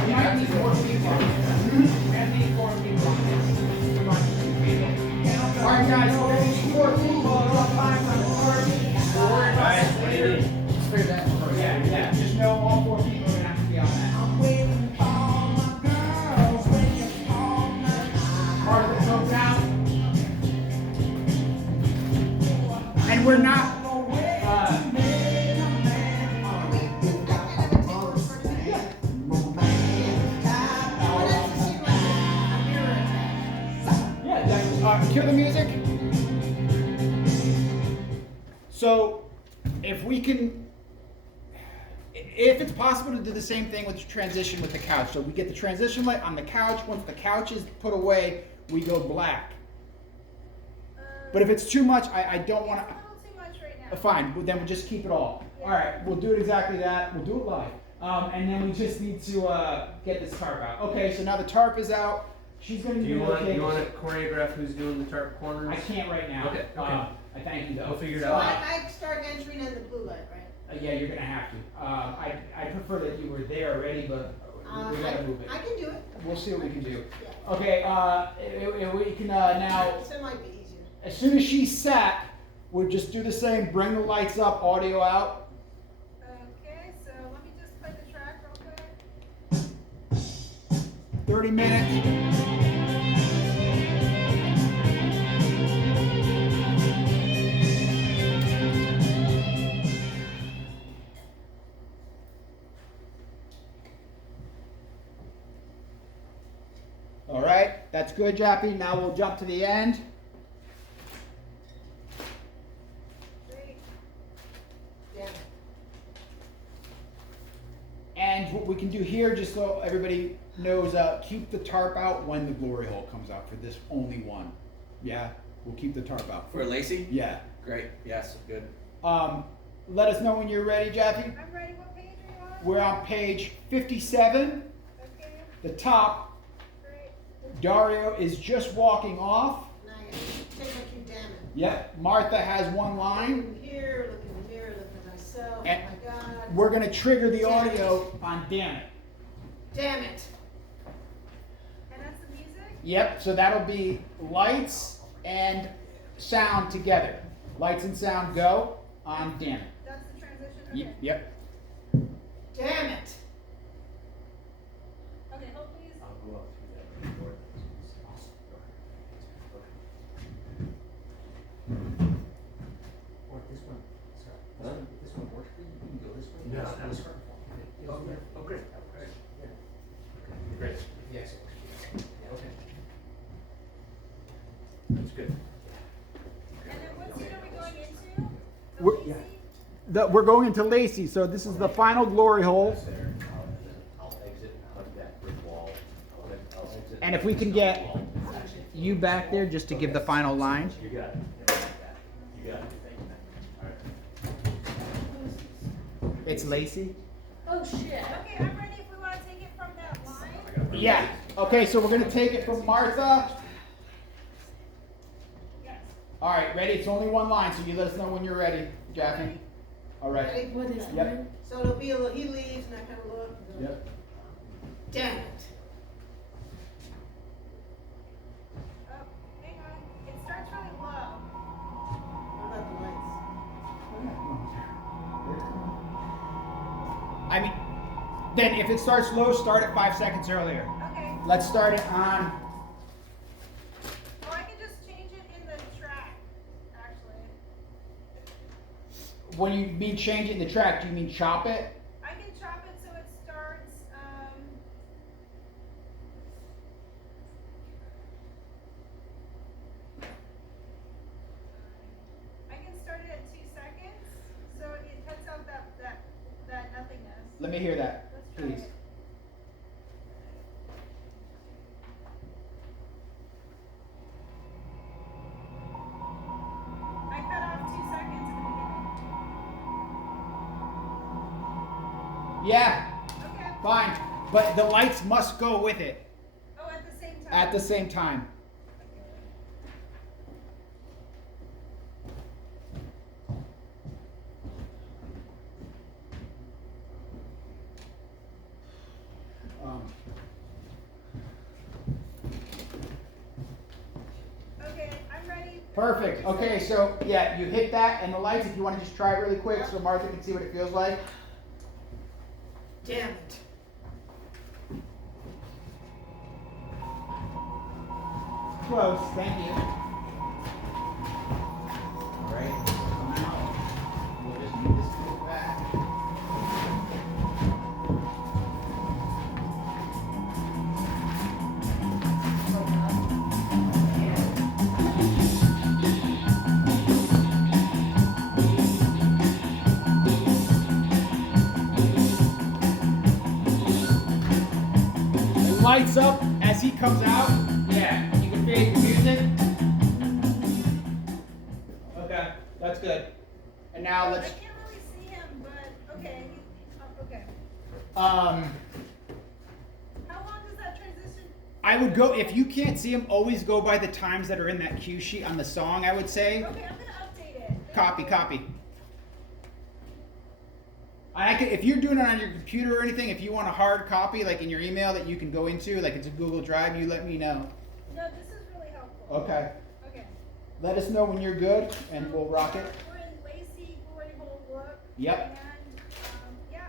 We might need 4 people on this. We might need 4 people on this. We might need 2 people. Alright guys, we're gonna need 4 people. About 5 on the party. Don't worry about it later. Let's figure that out first. Yeah. Just know all 4 people are gonna have to be on that. Part of the comes out. And we're not yeah, definitely. Cue the music. So, if we can, if it's possible to do the same thing with the transition with the couch. So we get the transition light on the couch. Once the couch is put away, we go black. But if it's too much, I don't want It's a little too much right now. Fine, well, then we'll just keep it all. All right, we'll do it exactly that. We'll do it live. And then we just need to get this tarp out. Okay, so now the tarp is out. She's gonna Do be you want okay. you want to choreograph who's doing the tarp corners? I can't right now. Okay, okay. I thank you though. We'll figure it So out. I start entering in the blue light, right? Yeah, you're gonna have to. I prefer that you were there already, but we gotta move it. I can do it. We'll see what we can do. Yeah. Okay, we can now. So it might be easier. As soon as she's sat, we'll just do the same. Bring the lights up, audio out. Okay, so let me just play the track real quick. 30 minutes. All right, that's good, Jappy. Now we'll jump to the end. Great. Damn it. And what we can do here, just so everybody knows, keep the tarp out when the glory hole comes out for this only one. Yeah, we'll keep the tarp out. For Lacey? Yeah. Great. Yes. Good. Let us know when you're ready, Jappy. I'm ready. What page are you on? We're on page 57, Okay, the top. great. Dario is just walking off. Now you take my cue, damn it. Yep. Martha has one line. Looking here, look in the mirror, look at myself. And Oh my God. we're gonna trigger the audio on damn it. Damn it. And that's the music? Yep, so that'll be lights and sound together. Lights and sound go on damn it. That's the transition? Okay. Yep. Damn it. Okay, hold please. I'll go up through that door. Or this one. Sorry. This one works for you. You can go this way. Yeah. Oh, great. Yeah. Great. Yes. Yeah, okay. That's good. And then what scene are we going into? The We're- Lacey? We're going into Lacey, so this is the final glory hole. There, I'll exit out of that brick wall. I'll exit. And if we can get you back there just to give the final line. You got it. You got it. All right. It's Lacey. Oh, shit. Okay, I'm ready if we want to take it from that line. Yeah. Okay, so we're gonna take it from Martha. Yes. All right, ready? It's only one line, so you let us know when you're ready, Jackie. All right. Ready? What is Yep. So it'll be a little, he leaves and I kind of look. Yep. Damn it. Oh, hang on. It starts really low. What about the lights? I mean, then if it starts low, start it 5 seconds earlier. Okay. Let's start it on. Or I can just change it in the track, actually. When you mean change it in the track, do you mean chop it? I me hear that, Let's try please. it. I cut off 2 seconds in the beginning. Yeah, Okay. fine. But the lights must go with it Oh, at the same time. at the same time. Okay, I'm ready. Perfect. Okay, so yeah, you hit that and the lights. If you want to just try it really quick, so Martha can see what it feels like. Damn it. Close. Thank you. All right. Come out. We'll just need this to go back. It lights up as he comes out. Yeah, you can fade the music. Okay, that's good. And now I let's. can't really see him, but okay. Okay. Um, How long does that transition? I would go if you can't see him. Always go by the times that are in that cue sheet on the song. I would say. Okay, I'm gonna update it. Copy. I can, if you're doing it on your computer or anything, if you want a hard copy, like in your email that you can go into, like it's a Google Drive, you let me know. No, this is really helpful. Okay. Okay. Let us know when you're good, and we'll rock it. We're in Lacey Gloryhole look. Yep. And yeah,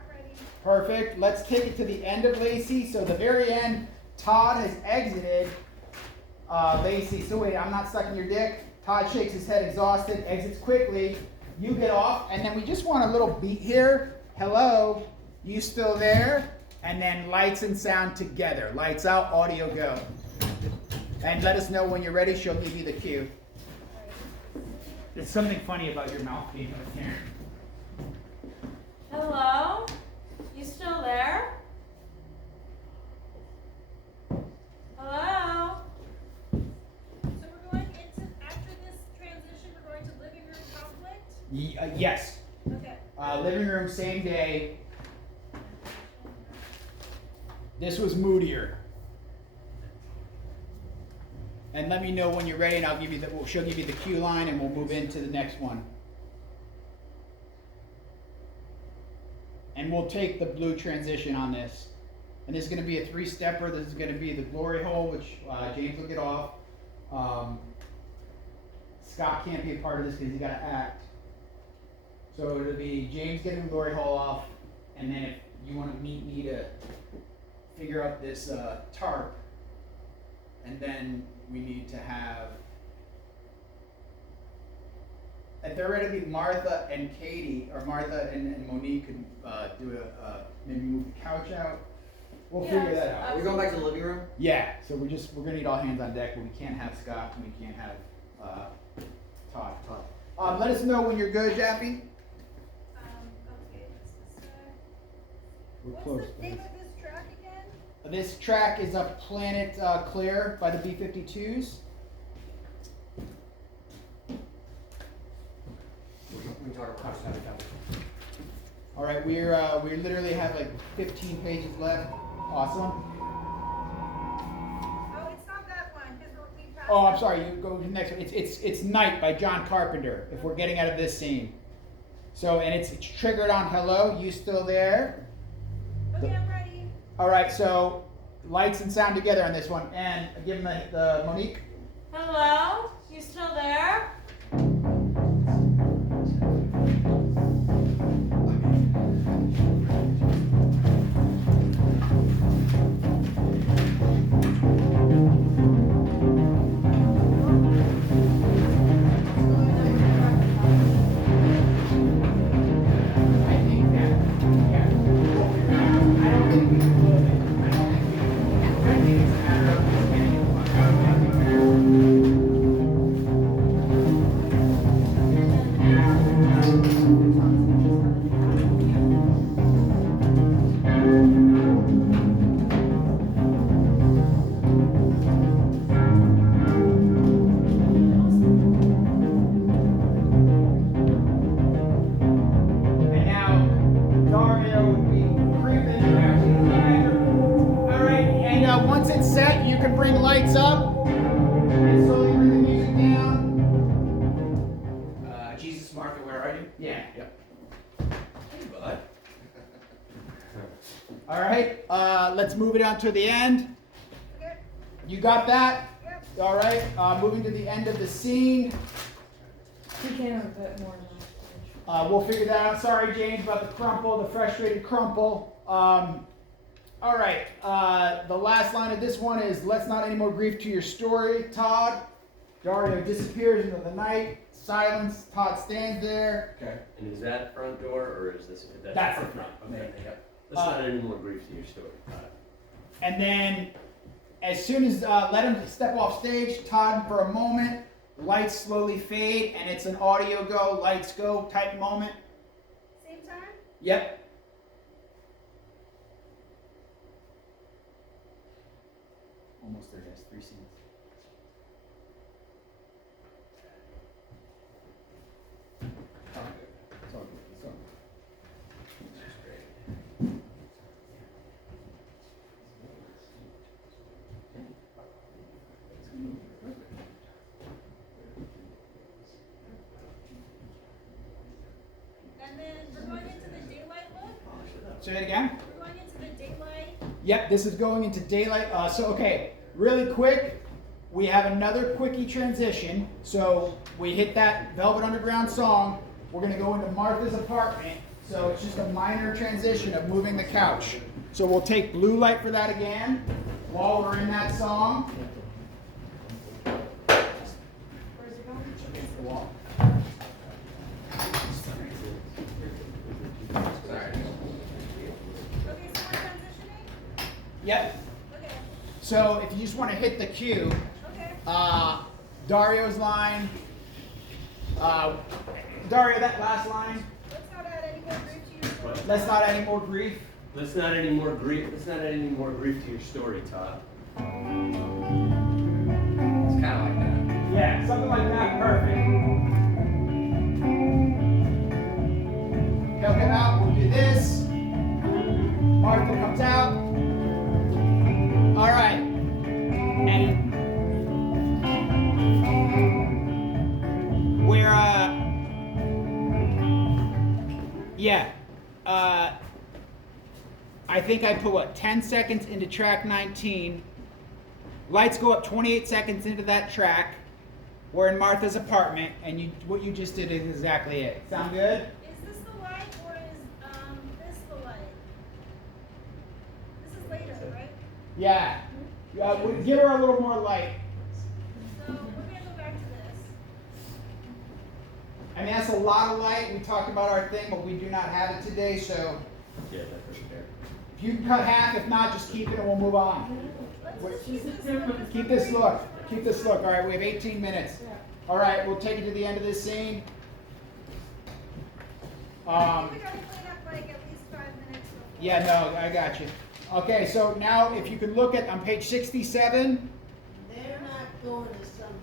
I'm ready. Perfect. Let's take it to the end of Lacey. So the very end, Todd has exited Lacey. So wait, I'm not sucking your dick. Todd shakes his head exhausted, exits quickly. You get off, and then we just want a little beat here. Hello, you still there? And then lights and sound together. Lights out, audio go. And let us know when you're ready. She'll give you the cue. There's something funny about your mouth being up here. Hello? You still there? Hello? So we're going into, after this transition, we're going to living room conflict? Yes. Okay. Living room, same day. This was moodier. And let me know when you're ready, and I'll give you the. She'll give you the cue line, and we'll move into the next one. And we'll take the blue transition on this. And this is going to be a 3-stepper. This is going to be the Gloryhole, which James will get off. Scott can't be a part of this because he's got to act. So it'll be James getting the Gloryhole off, and then if you want to meet me to figure out this tarp, and then we need to have, at theoretically Martha and Katie, or Martha and Monique could do maybe move the couch out. We'll figure that out. Are we going back to the living room? Yeah, so we're gonna need all hands on deck, but we can't have Scott and we can't have Todd. Let us know when you're good, Jappy. Okay, this is, We're what's close. the name of this track again? This track is a Planet Clear by the B-52s. We talk about All right, we literally have like 15 pages left. Awesome. Oh, it's not that one, because we passed. Oh, I'm sorry. You go to the next one. It's Night by John Carpenter. If we're getting out of this scene, so and it's triggered on Hello. You still there? Okay, I'm ready. All right. So lights and sound together on this one, and give them the Monique. Hello? You still there? bring lights up and slowly bring the music down. Jesus Market, where are you? Yeah. Yep. Hey, bud. All right. Let's move it on to the end. Okay. You got that? Yep. All right. Moving to the end of the scene. We can have a bit more than We'll figure that out. Sorry, James, about the crumple, the frustrated crumple. All right. The last line of this one is, "Let's not any more grief to your story, Todd." Dario disappears into the night. Silence. Todd stands there. Okay. And is that front door, or is this? That's the front. Okay, yep. Let's not add any more grief to your story. And then, as soon as let him step off stage, Todd for a moment. Lights slowly fade, and it's an audio go, lights go type moment. Same time? Yep. Almost there, guys. 3 scenes. It's all good. It's all good. And then we're going into the daylight look. Say it again. We're going into the daylight. Yep, this is going into daylight. Okay, really quick, we have another quickie transition. So we hit that Velvet Underground song. We're going to go into Martha's apartment. So it's just a minor transition of moving the couch. So we'll take blue light for that again while we're in that song. Where's it going? Against the wall. Sorry. Okay, so we're transitioning? Yep. Okay. So if you just want to hit the cue, Okay. Dario's line. Dario, that last line. Let's not add any more grief to your story. Let's not add any more grief. Let's not add any more grief. Let's not add any more grief to your story, Todd. It's kind of like that. Yeah, something like that. Perfect. He'll come out. We'll do this. Martha comes out. All right. And we're yeah. I think I put 10 seconds into track 19. Lights go up 28 seconds into that track. We're in Martha's apartment, and what you just did is exactly it. Sound good? Is this the light or is this the light? This is later, right? Yeah. We'll give her a little more light. So we're gonna go back to this. I mean, that's a lot of light. We talked about our thing, but we do not have it today, so Yeah, that's right there. if you can cut half, if not, just keep it and we'll move on. Let's just keep this look. Keep this look. Keep this look. All right, we have 18 minutes. All right, we'll take it to the end of this scene. I think we gotta clean up like at least 5 minutes. before. Yeah, no, I got you. Okay, so now if you can look at on page 67, They're not going to some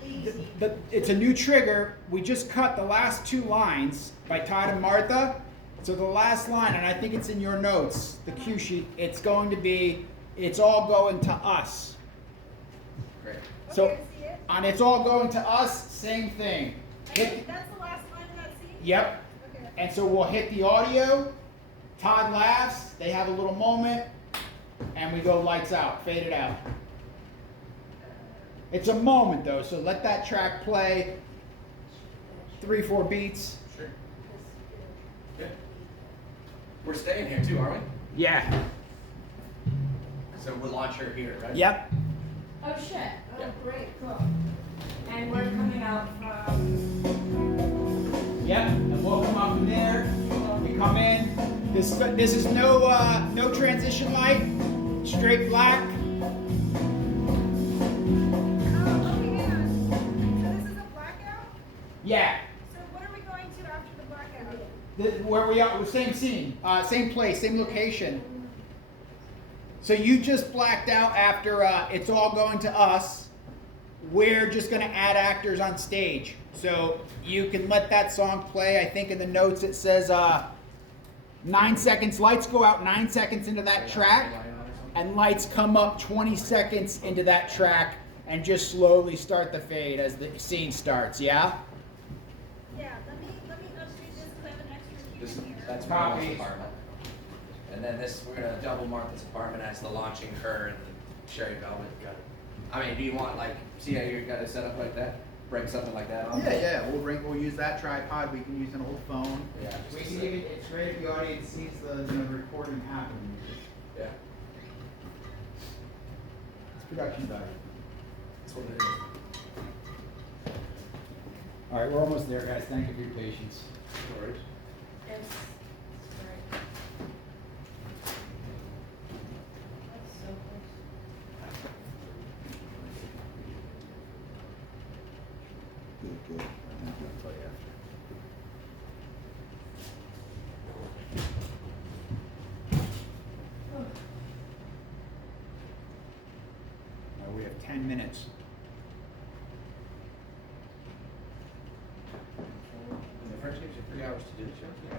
sleazy. it's a new trigger. We just cut the last 2 lines by Todd and Martha. So the last line, and I think it's in your notes, the cue sheet, it's going to be, it's all going to us. Great. So Okay, see it? on it's all going to us, same thing. Hit, That's the last line of that scene? yep. Okay. And so we'll hit the audio. Todd laughs. They have a little moment, and we go lights out, fade it out. It's a moment though, so let that track play. 3-4 beats. Sure. Good. We're staying here too, aren't we? Yeah. So we'll launch her here, right? Yep. Oh shit. Yeah. Great, cool. And we're coming out from. Yep. And we'll come up from there. We come in. This is no transition light. Straight black. Okay, hang on. So this is a blackout? Yeah. So what are we going to after the blackout? Where we are, same scene, same place, same location. So you just blacked out after it's all going to us. We're just going to add actors on stage. So you can let that song play. I think in the notes it says 9 seconds. Lights go out 9 seconds into that track. and lights come up 20 seconds into that track and just slowly start the fade as the scene starts, yeah? Yeah, let me update this because I have an extra This, cue in here. that's Copy. Marlo's apartment. And then this, we're gonna double mark this apartment as the launching her and the Sherry Velvet. I mean, do you want like, see how you got it set up like that? Bring something like that on? Yeah, we'll use that tripod, we can use an old phone. Yeah. We can even, it's great if the audience sees the recording happening. Yeah. It's production value. That's what it is. All right, we're almost there, guys. Thank you for your patience. No worries. Yes. Right. That's so close. Good, good. I'll tell you after. We have 10 minutes. And the French gives you 3 hours to do the show. Yeah.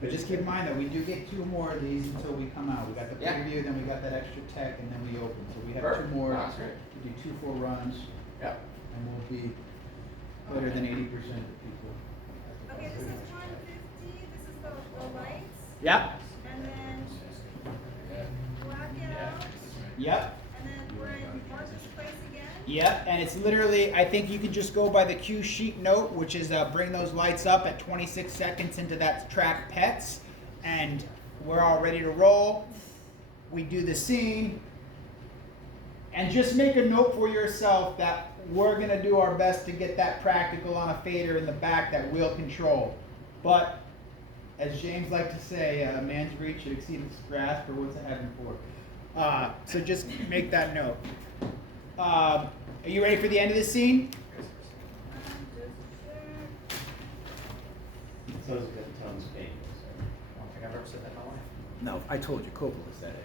But just keep in mind that we do get 2 more of these until we come out. We got the Yeah. preview, then we got that extra tech, and then we open. So we have Perfect. 2 more. That's great. We do 2 full runs, Yeah. and we'll be better than 80% of the people. Okay, this is 150, this is the lights, Yep. and then black it out, Yep. and then we're in Martha's place again. Yep, and it's literally, I think you can just go by the cue sheet note, which is bring those lights up at 26 seconds into that track pets, and we're all ready to roll. We do the scene, and just make a note for yourself that we're gonna do our best to get that practical on a fader in the back that we'll control. But, as James liked to say, a man's reach should exceed his grasp, or what's it heaven for? So just make that note. Are you ready for the end of the scene? Just check. So it's good Tom's pain. I don't think I've ever said that in my life. No, I told you Coppola said it.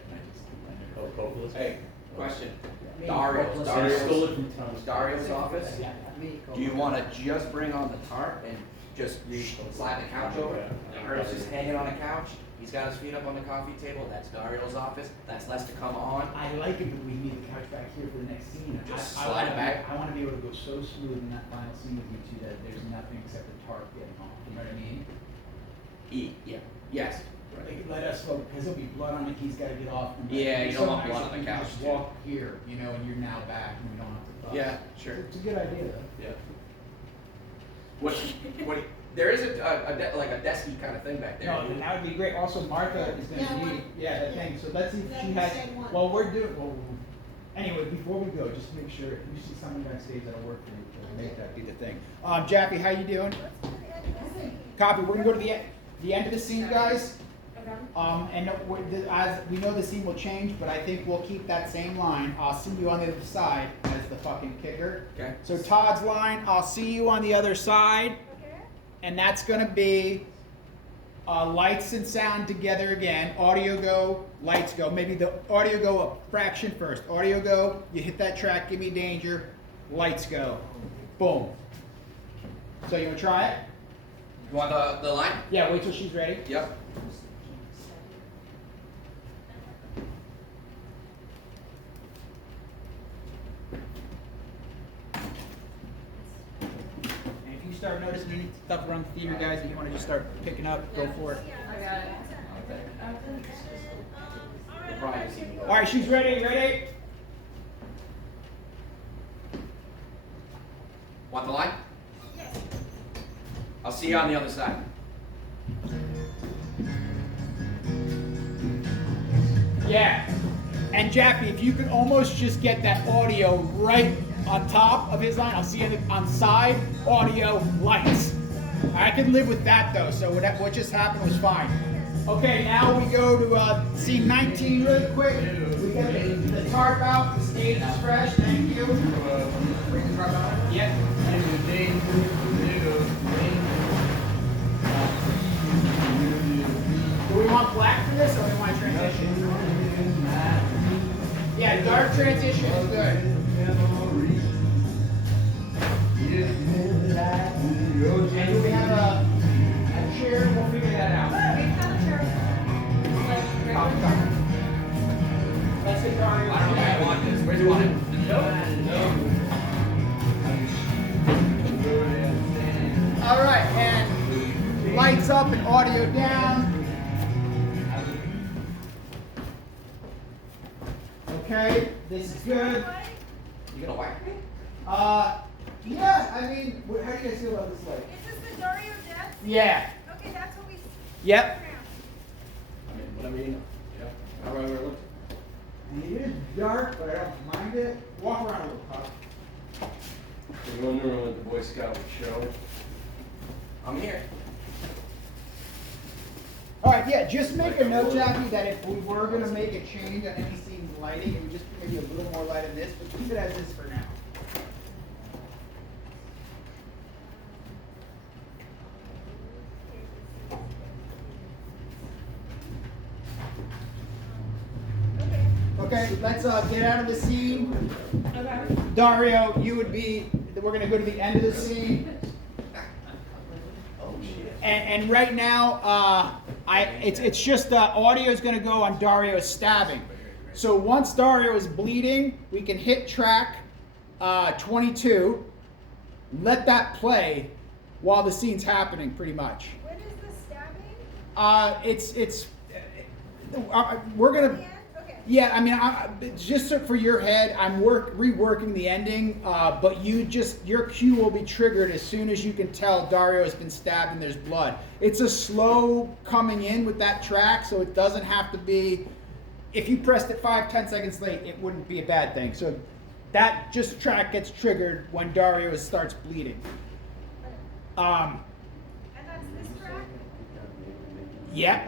Oh, Coppola's. Hey, question. Me, Dario's, Coppola So I stole Dario's, it from Tom's. Dario's office. Me, Do you want to just bring on the tarp and just slide the couch over? Her's just hanging on a couch. He's got his feet up on the coffee table. That's Dario's office. That's less to come on. I like it, but we need the couch back here for the next scene. Just I slide wanna it back. I want to be able to go so smooth in that final scene with you two that there's nothing except the tarp getting off. You know what I mean? Yeah. Yes. Like, let us go, because there'll be blood on it. He's got to get off. And Yeah, you it's don't so want nice blood if on the you can couch, just too. walk here, you know, and you're now back, and we don't have to fuss. Yeah, sure. It's a good idea, though. Yeah. What, there is like a desky kind of thing back there. No, then that would be great. Also, Martha is Yeah, gonna what- need, yeah, that thing, so let's see if Yeah, she the has, same one. well, we're doing, well, anyway, before we go, just make sure, if you see someone backstage that'll work for you, to make that be the thing. Jackie, how you doing? Let's go to the end of the scene. Copy, we're gonna go to the end of the scene, guys. Okay. And as we know the scene will change, but I think we'll keep that same line. I'll see you on the other side as the fucking kicker. Okay. So Todd's line, I'll see you on the other side. Okay? And that's gonna be lights and sound together again. Audio go, lights go. Maybe the audio go a fraction first. Audio go, you hit that track, give me danger, lights go. Boom. So you wanna try it? You want the line? Yeah, wait till she's ready. Yep. And if you start noticing any stuff around the theater, guys, that you wanna just start picking up, go for it. I got it. We'll probably just even go. Alright, she's ready, ready? Want the line? Yes. I'll see you on the other side. Yeah. And Jackie, if you could almost just get that audio right on top of his line, I'll see you on side, audio, lights. I can live with that though, so what just happened was fine. Okay, now we go to scene 19 really quick. We get the tarp out, the stage is fresh, thank you. Bring the tarp out. Yep. Do we want black for this or do we want transition? Yeah, dark transition is good. And do we have a chair? We'll figure that out. We have a chair. Like, regular chair. All right, and lights up and audio down. Okay, this is good. You gonna whack me? Yeah, I mean, how do you guys feel about this light? Is this the Dario Death? Yeah. Okay, that's what we. Yep. I mean, whatever you know. Yeah. How do I look? It is dark, but I don't mind it. Walk around a little, Pop. We're wondering what the Boy Scout would show. I'm here. All right, yeah, just make a note, Jackie, that if we were going to make a change on any scene's lighting, it would just be maybe a little more light in this, but keep it as is for now. Okay, let's get out of the scene. Dario, you would be, we're going to go to the end of the scene. And right now, it's just audio is going to go on Dario's stabbing. So once Dario is bleeding, we can hit track 22, let that play while the scene's happening, pretty much. When is the stabbing? We're gonna. Okay. Yeah, I mean, just so for your head, I'm reworking the ending, but your cue will be triggered as soon as you can tell Dario has been stabbed and there's blood. It's a slow coming in with that track, so it doesn't have to be, if you pressed it 5-10 seconds late, it wouldn't be a bad thing. So that just track gets triggered when Dario starts bleeding. And that's this track? Yeah.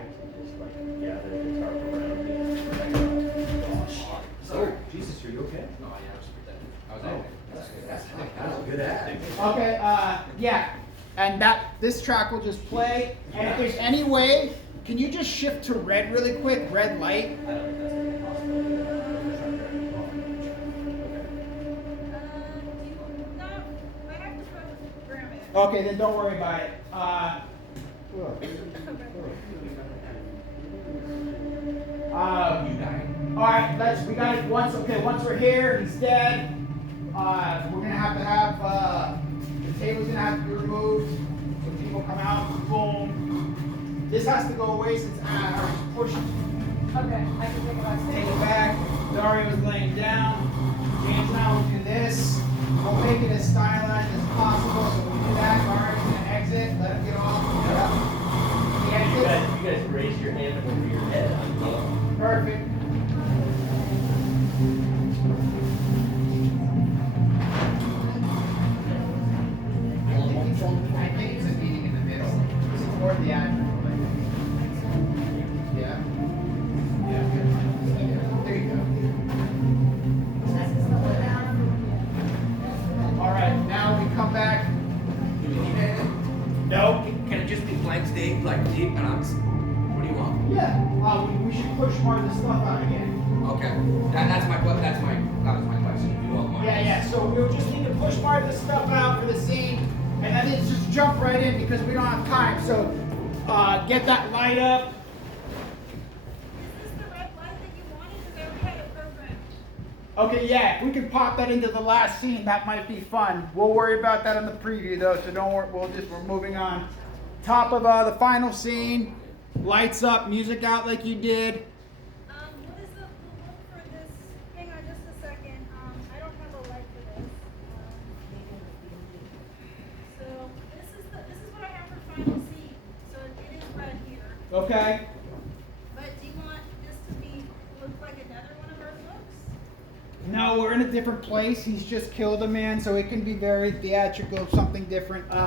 Oh, Jesus, are you okay? No, yeah, I was pretending. I was acting. That's good acting. Okay, yeah. And this track will just play. And if there's any way, can you just shift to red really quick? Red light. I don't think that's gonna be possible. No, I have to program it. Okay, then don't worry about it. You died. All right, we got it once. Okay, once we're here, he's dead. We're gonna have to have the table's gonna have to be removed. So people come out. Boom. This has to go away since Aaron's pushing. Okay, I can take it back. Take it back. Dario's laying down. James now will do this. We'll make it as stylized as possible. So when we do that, Dario's gonna exit. Let him get off. He exits. You guys raise your hand over your head. Perfect. I think it's a meeting in the middle. Support the actor. Yeah. Yeah. There you go. All right, now we come back. Do we need anything? Nope. Can it just be blank state, like deep, and I'm just, what do you want? Yeah. We should push more of the stuff out again. Okay. That was my question. If you want more. Yeah. So we'll just need to push part of the stuff out for the scene, and then it's just jump right in because we don't have time. So get that light up. Is this the red light that you wanted? Because I already had it programmed. Okay, yeah, if we could pop that into the last scene, that might be fun. We'll worry about that in the preview though, so don't worry, we're moving on. Top of the final scene, lights up, music out like you did. What is the look for this? Hang on just a second. I don't have a light for this. So this is what I have for final scene. So it is red here. Okay. But do you want this to look like another one of our looks? No, we're in a different place. He's just killed a man, so it can be very theatrical, something different. This is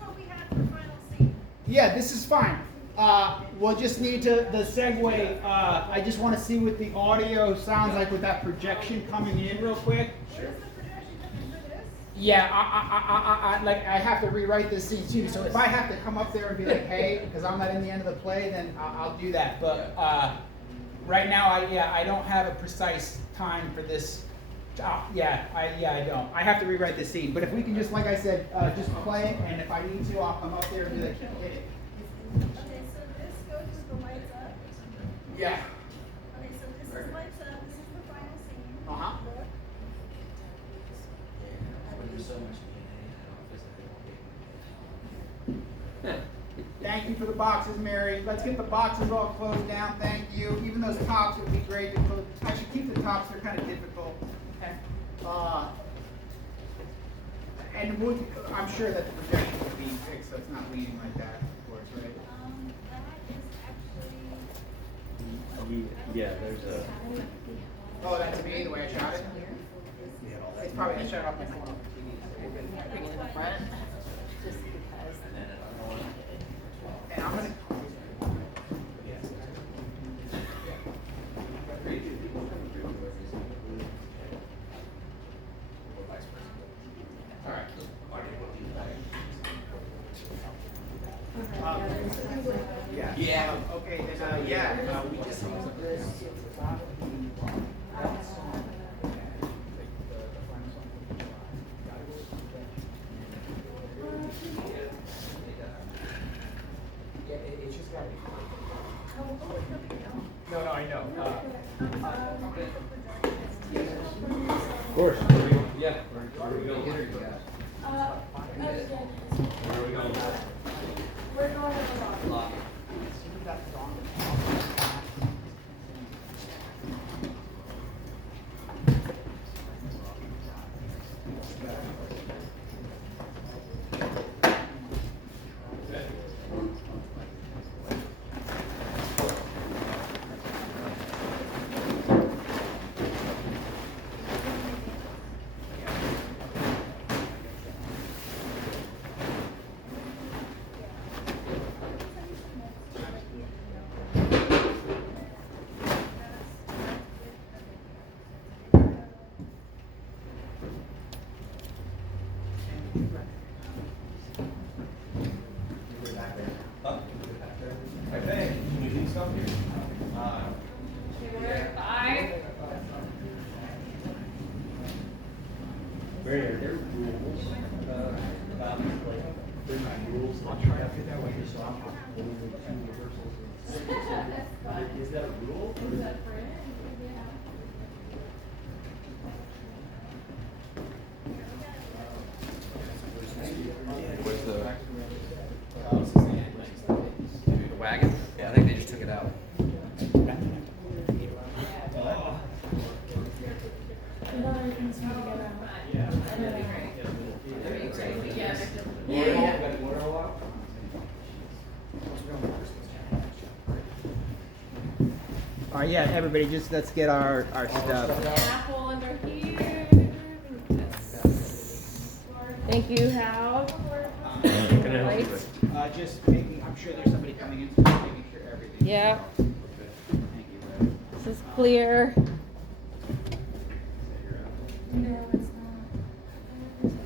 what we had for final scene. Yeah, this is fine. We'll just need the segue. I just want to see what the audio sounds like with that projection coming in real quick. What is the projection coming for this? Yeah, I have to rewrite this scene too. So if I have to come up there and be like, hey, because I'm not in the end of the play, then I'll do that. But right now, I don't have a precise time for this. I don't. I have to rewrite this scene. But if we can just, like I said, just play it, and if I need to, I'll come up there and be like, hit it. Okay, so this goes with the lights up. Yeah. Okay, so this is lights up. This is the final scene. Uh-huh. Look. Thank you for the boxes, Mary. Let's get the boxes all closed down. Thank you. Even those tops would be great to close. I should keep the tops. They're kind of difficult. And I'm sure that the projection will be fixed, so it's not leaning like that, of course, right? That is Yeah, there's a. Oh, that's me, the way I shot it? It's probably, I shot it off my phone. Bring it in the front, just because. And I'm gonna. Yeah. Okay, then, we just use this. Yeah, it's just gotta be. No, I know. Of course. Yeah. Where are we going? Where are we going? we're going to the law. I think. We need stuff here. Barry, are there rules about like there's rules? I'll try to fit that way. So I'm only two reversals. Is that a rule? Is that for it? Where's the wagon? Yeah, I think they just took it out. All right, yeah, everybody, just let's get our stuff. Apple under here. Thank you, Hal. Lights. Just making, I'm sure there's somebody coming in, so just making sure everything. Yeah. Thank you. This is clear.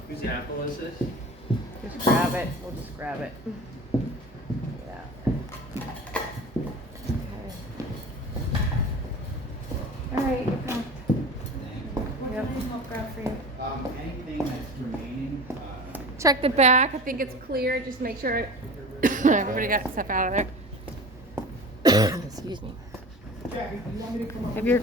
Whose apple is this? Just grab it. We'll just grab it. Yeah. All right, you're packed. Yep, I'll grab for you. Anything that's remaining, Check the back. I think it's clear. Just make sure everybody got stuff out of there. Excuse me. Jackie, do you want me to come up? Have your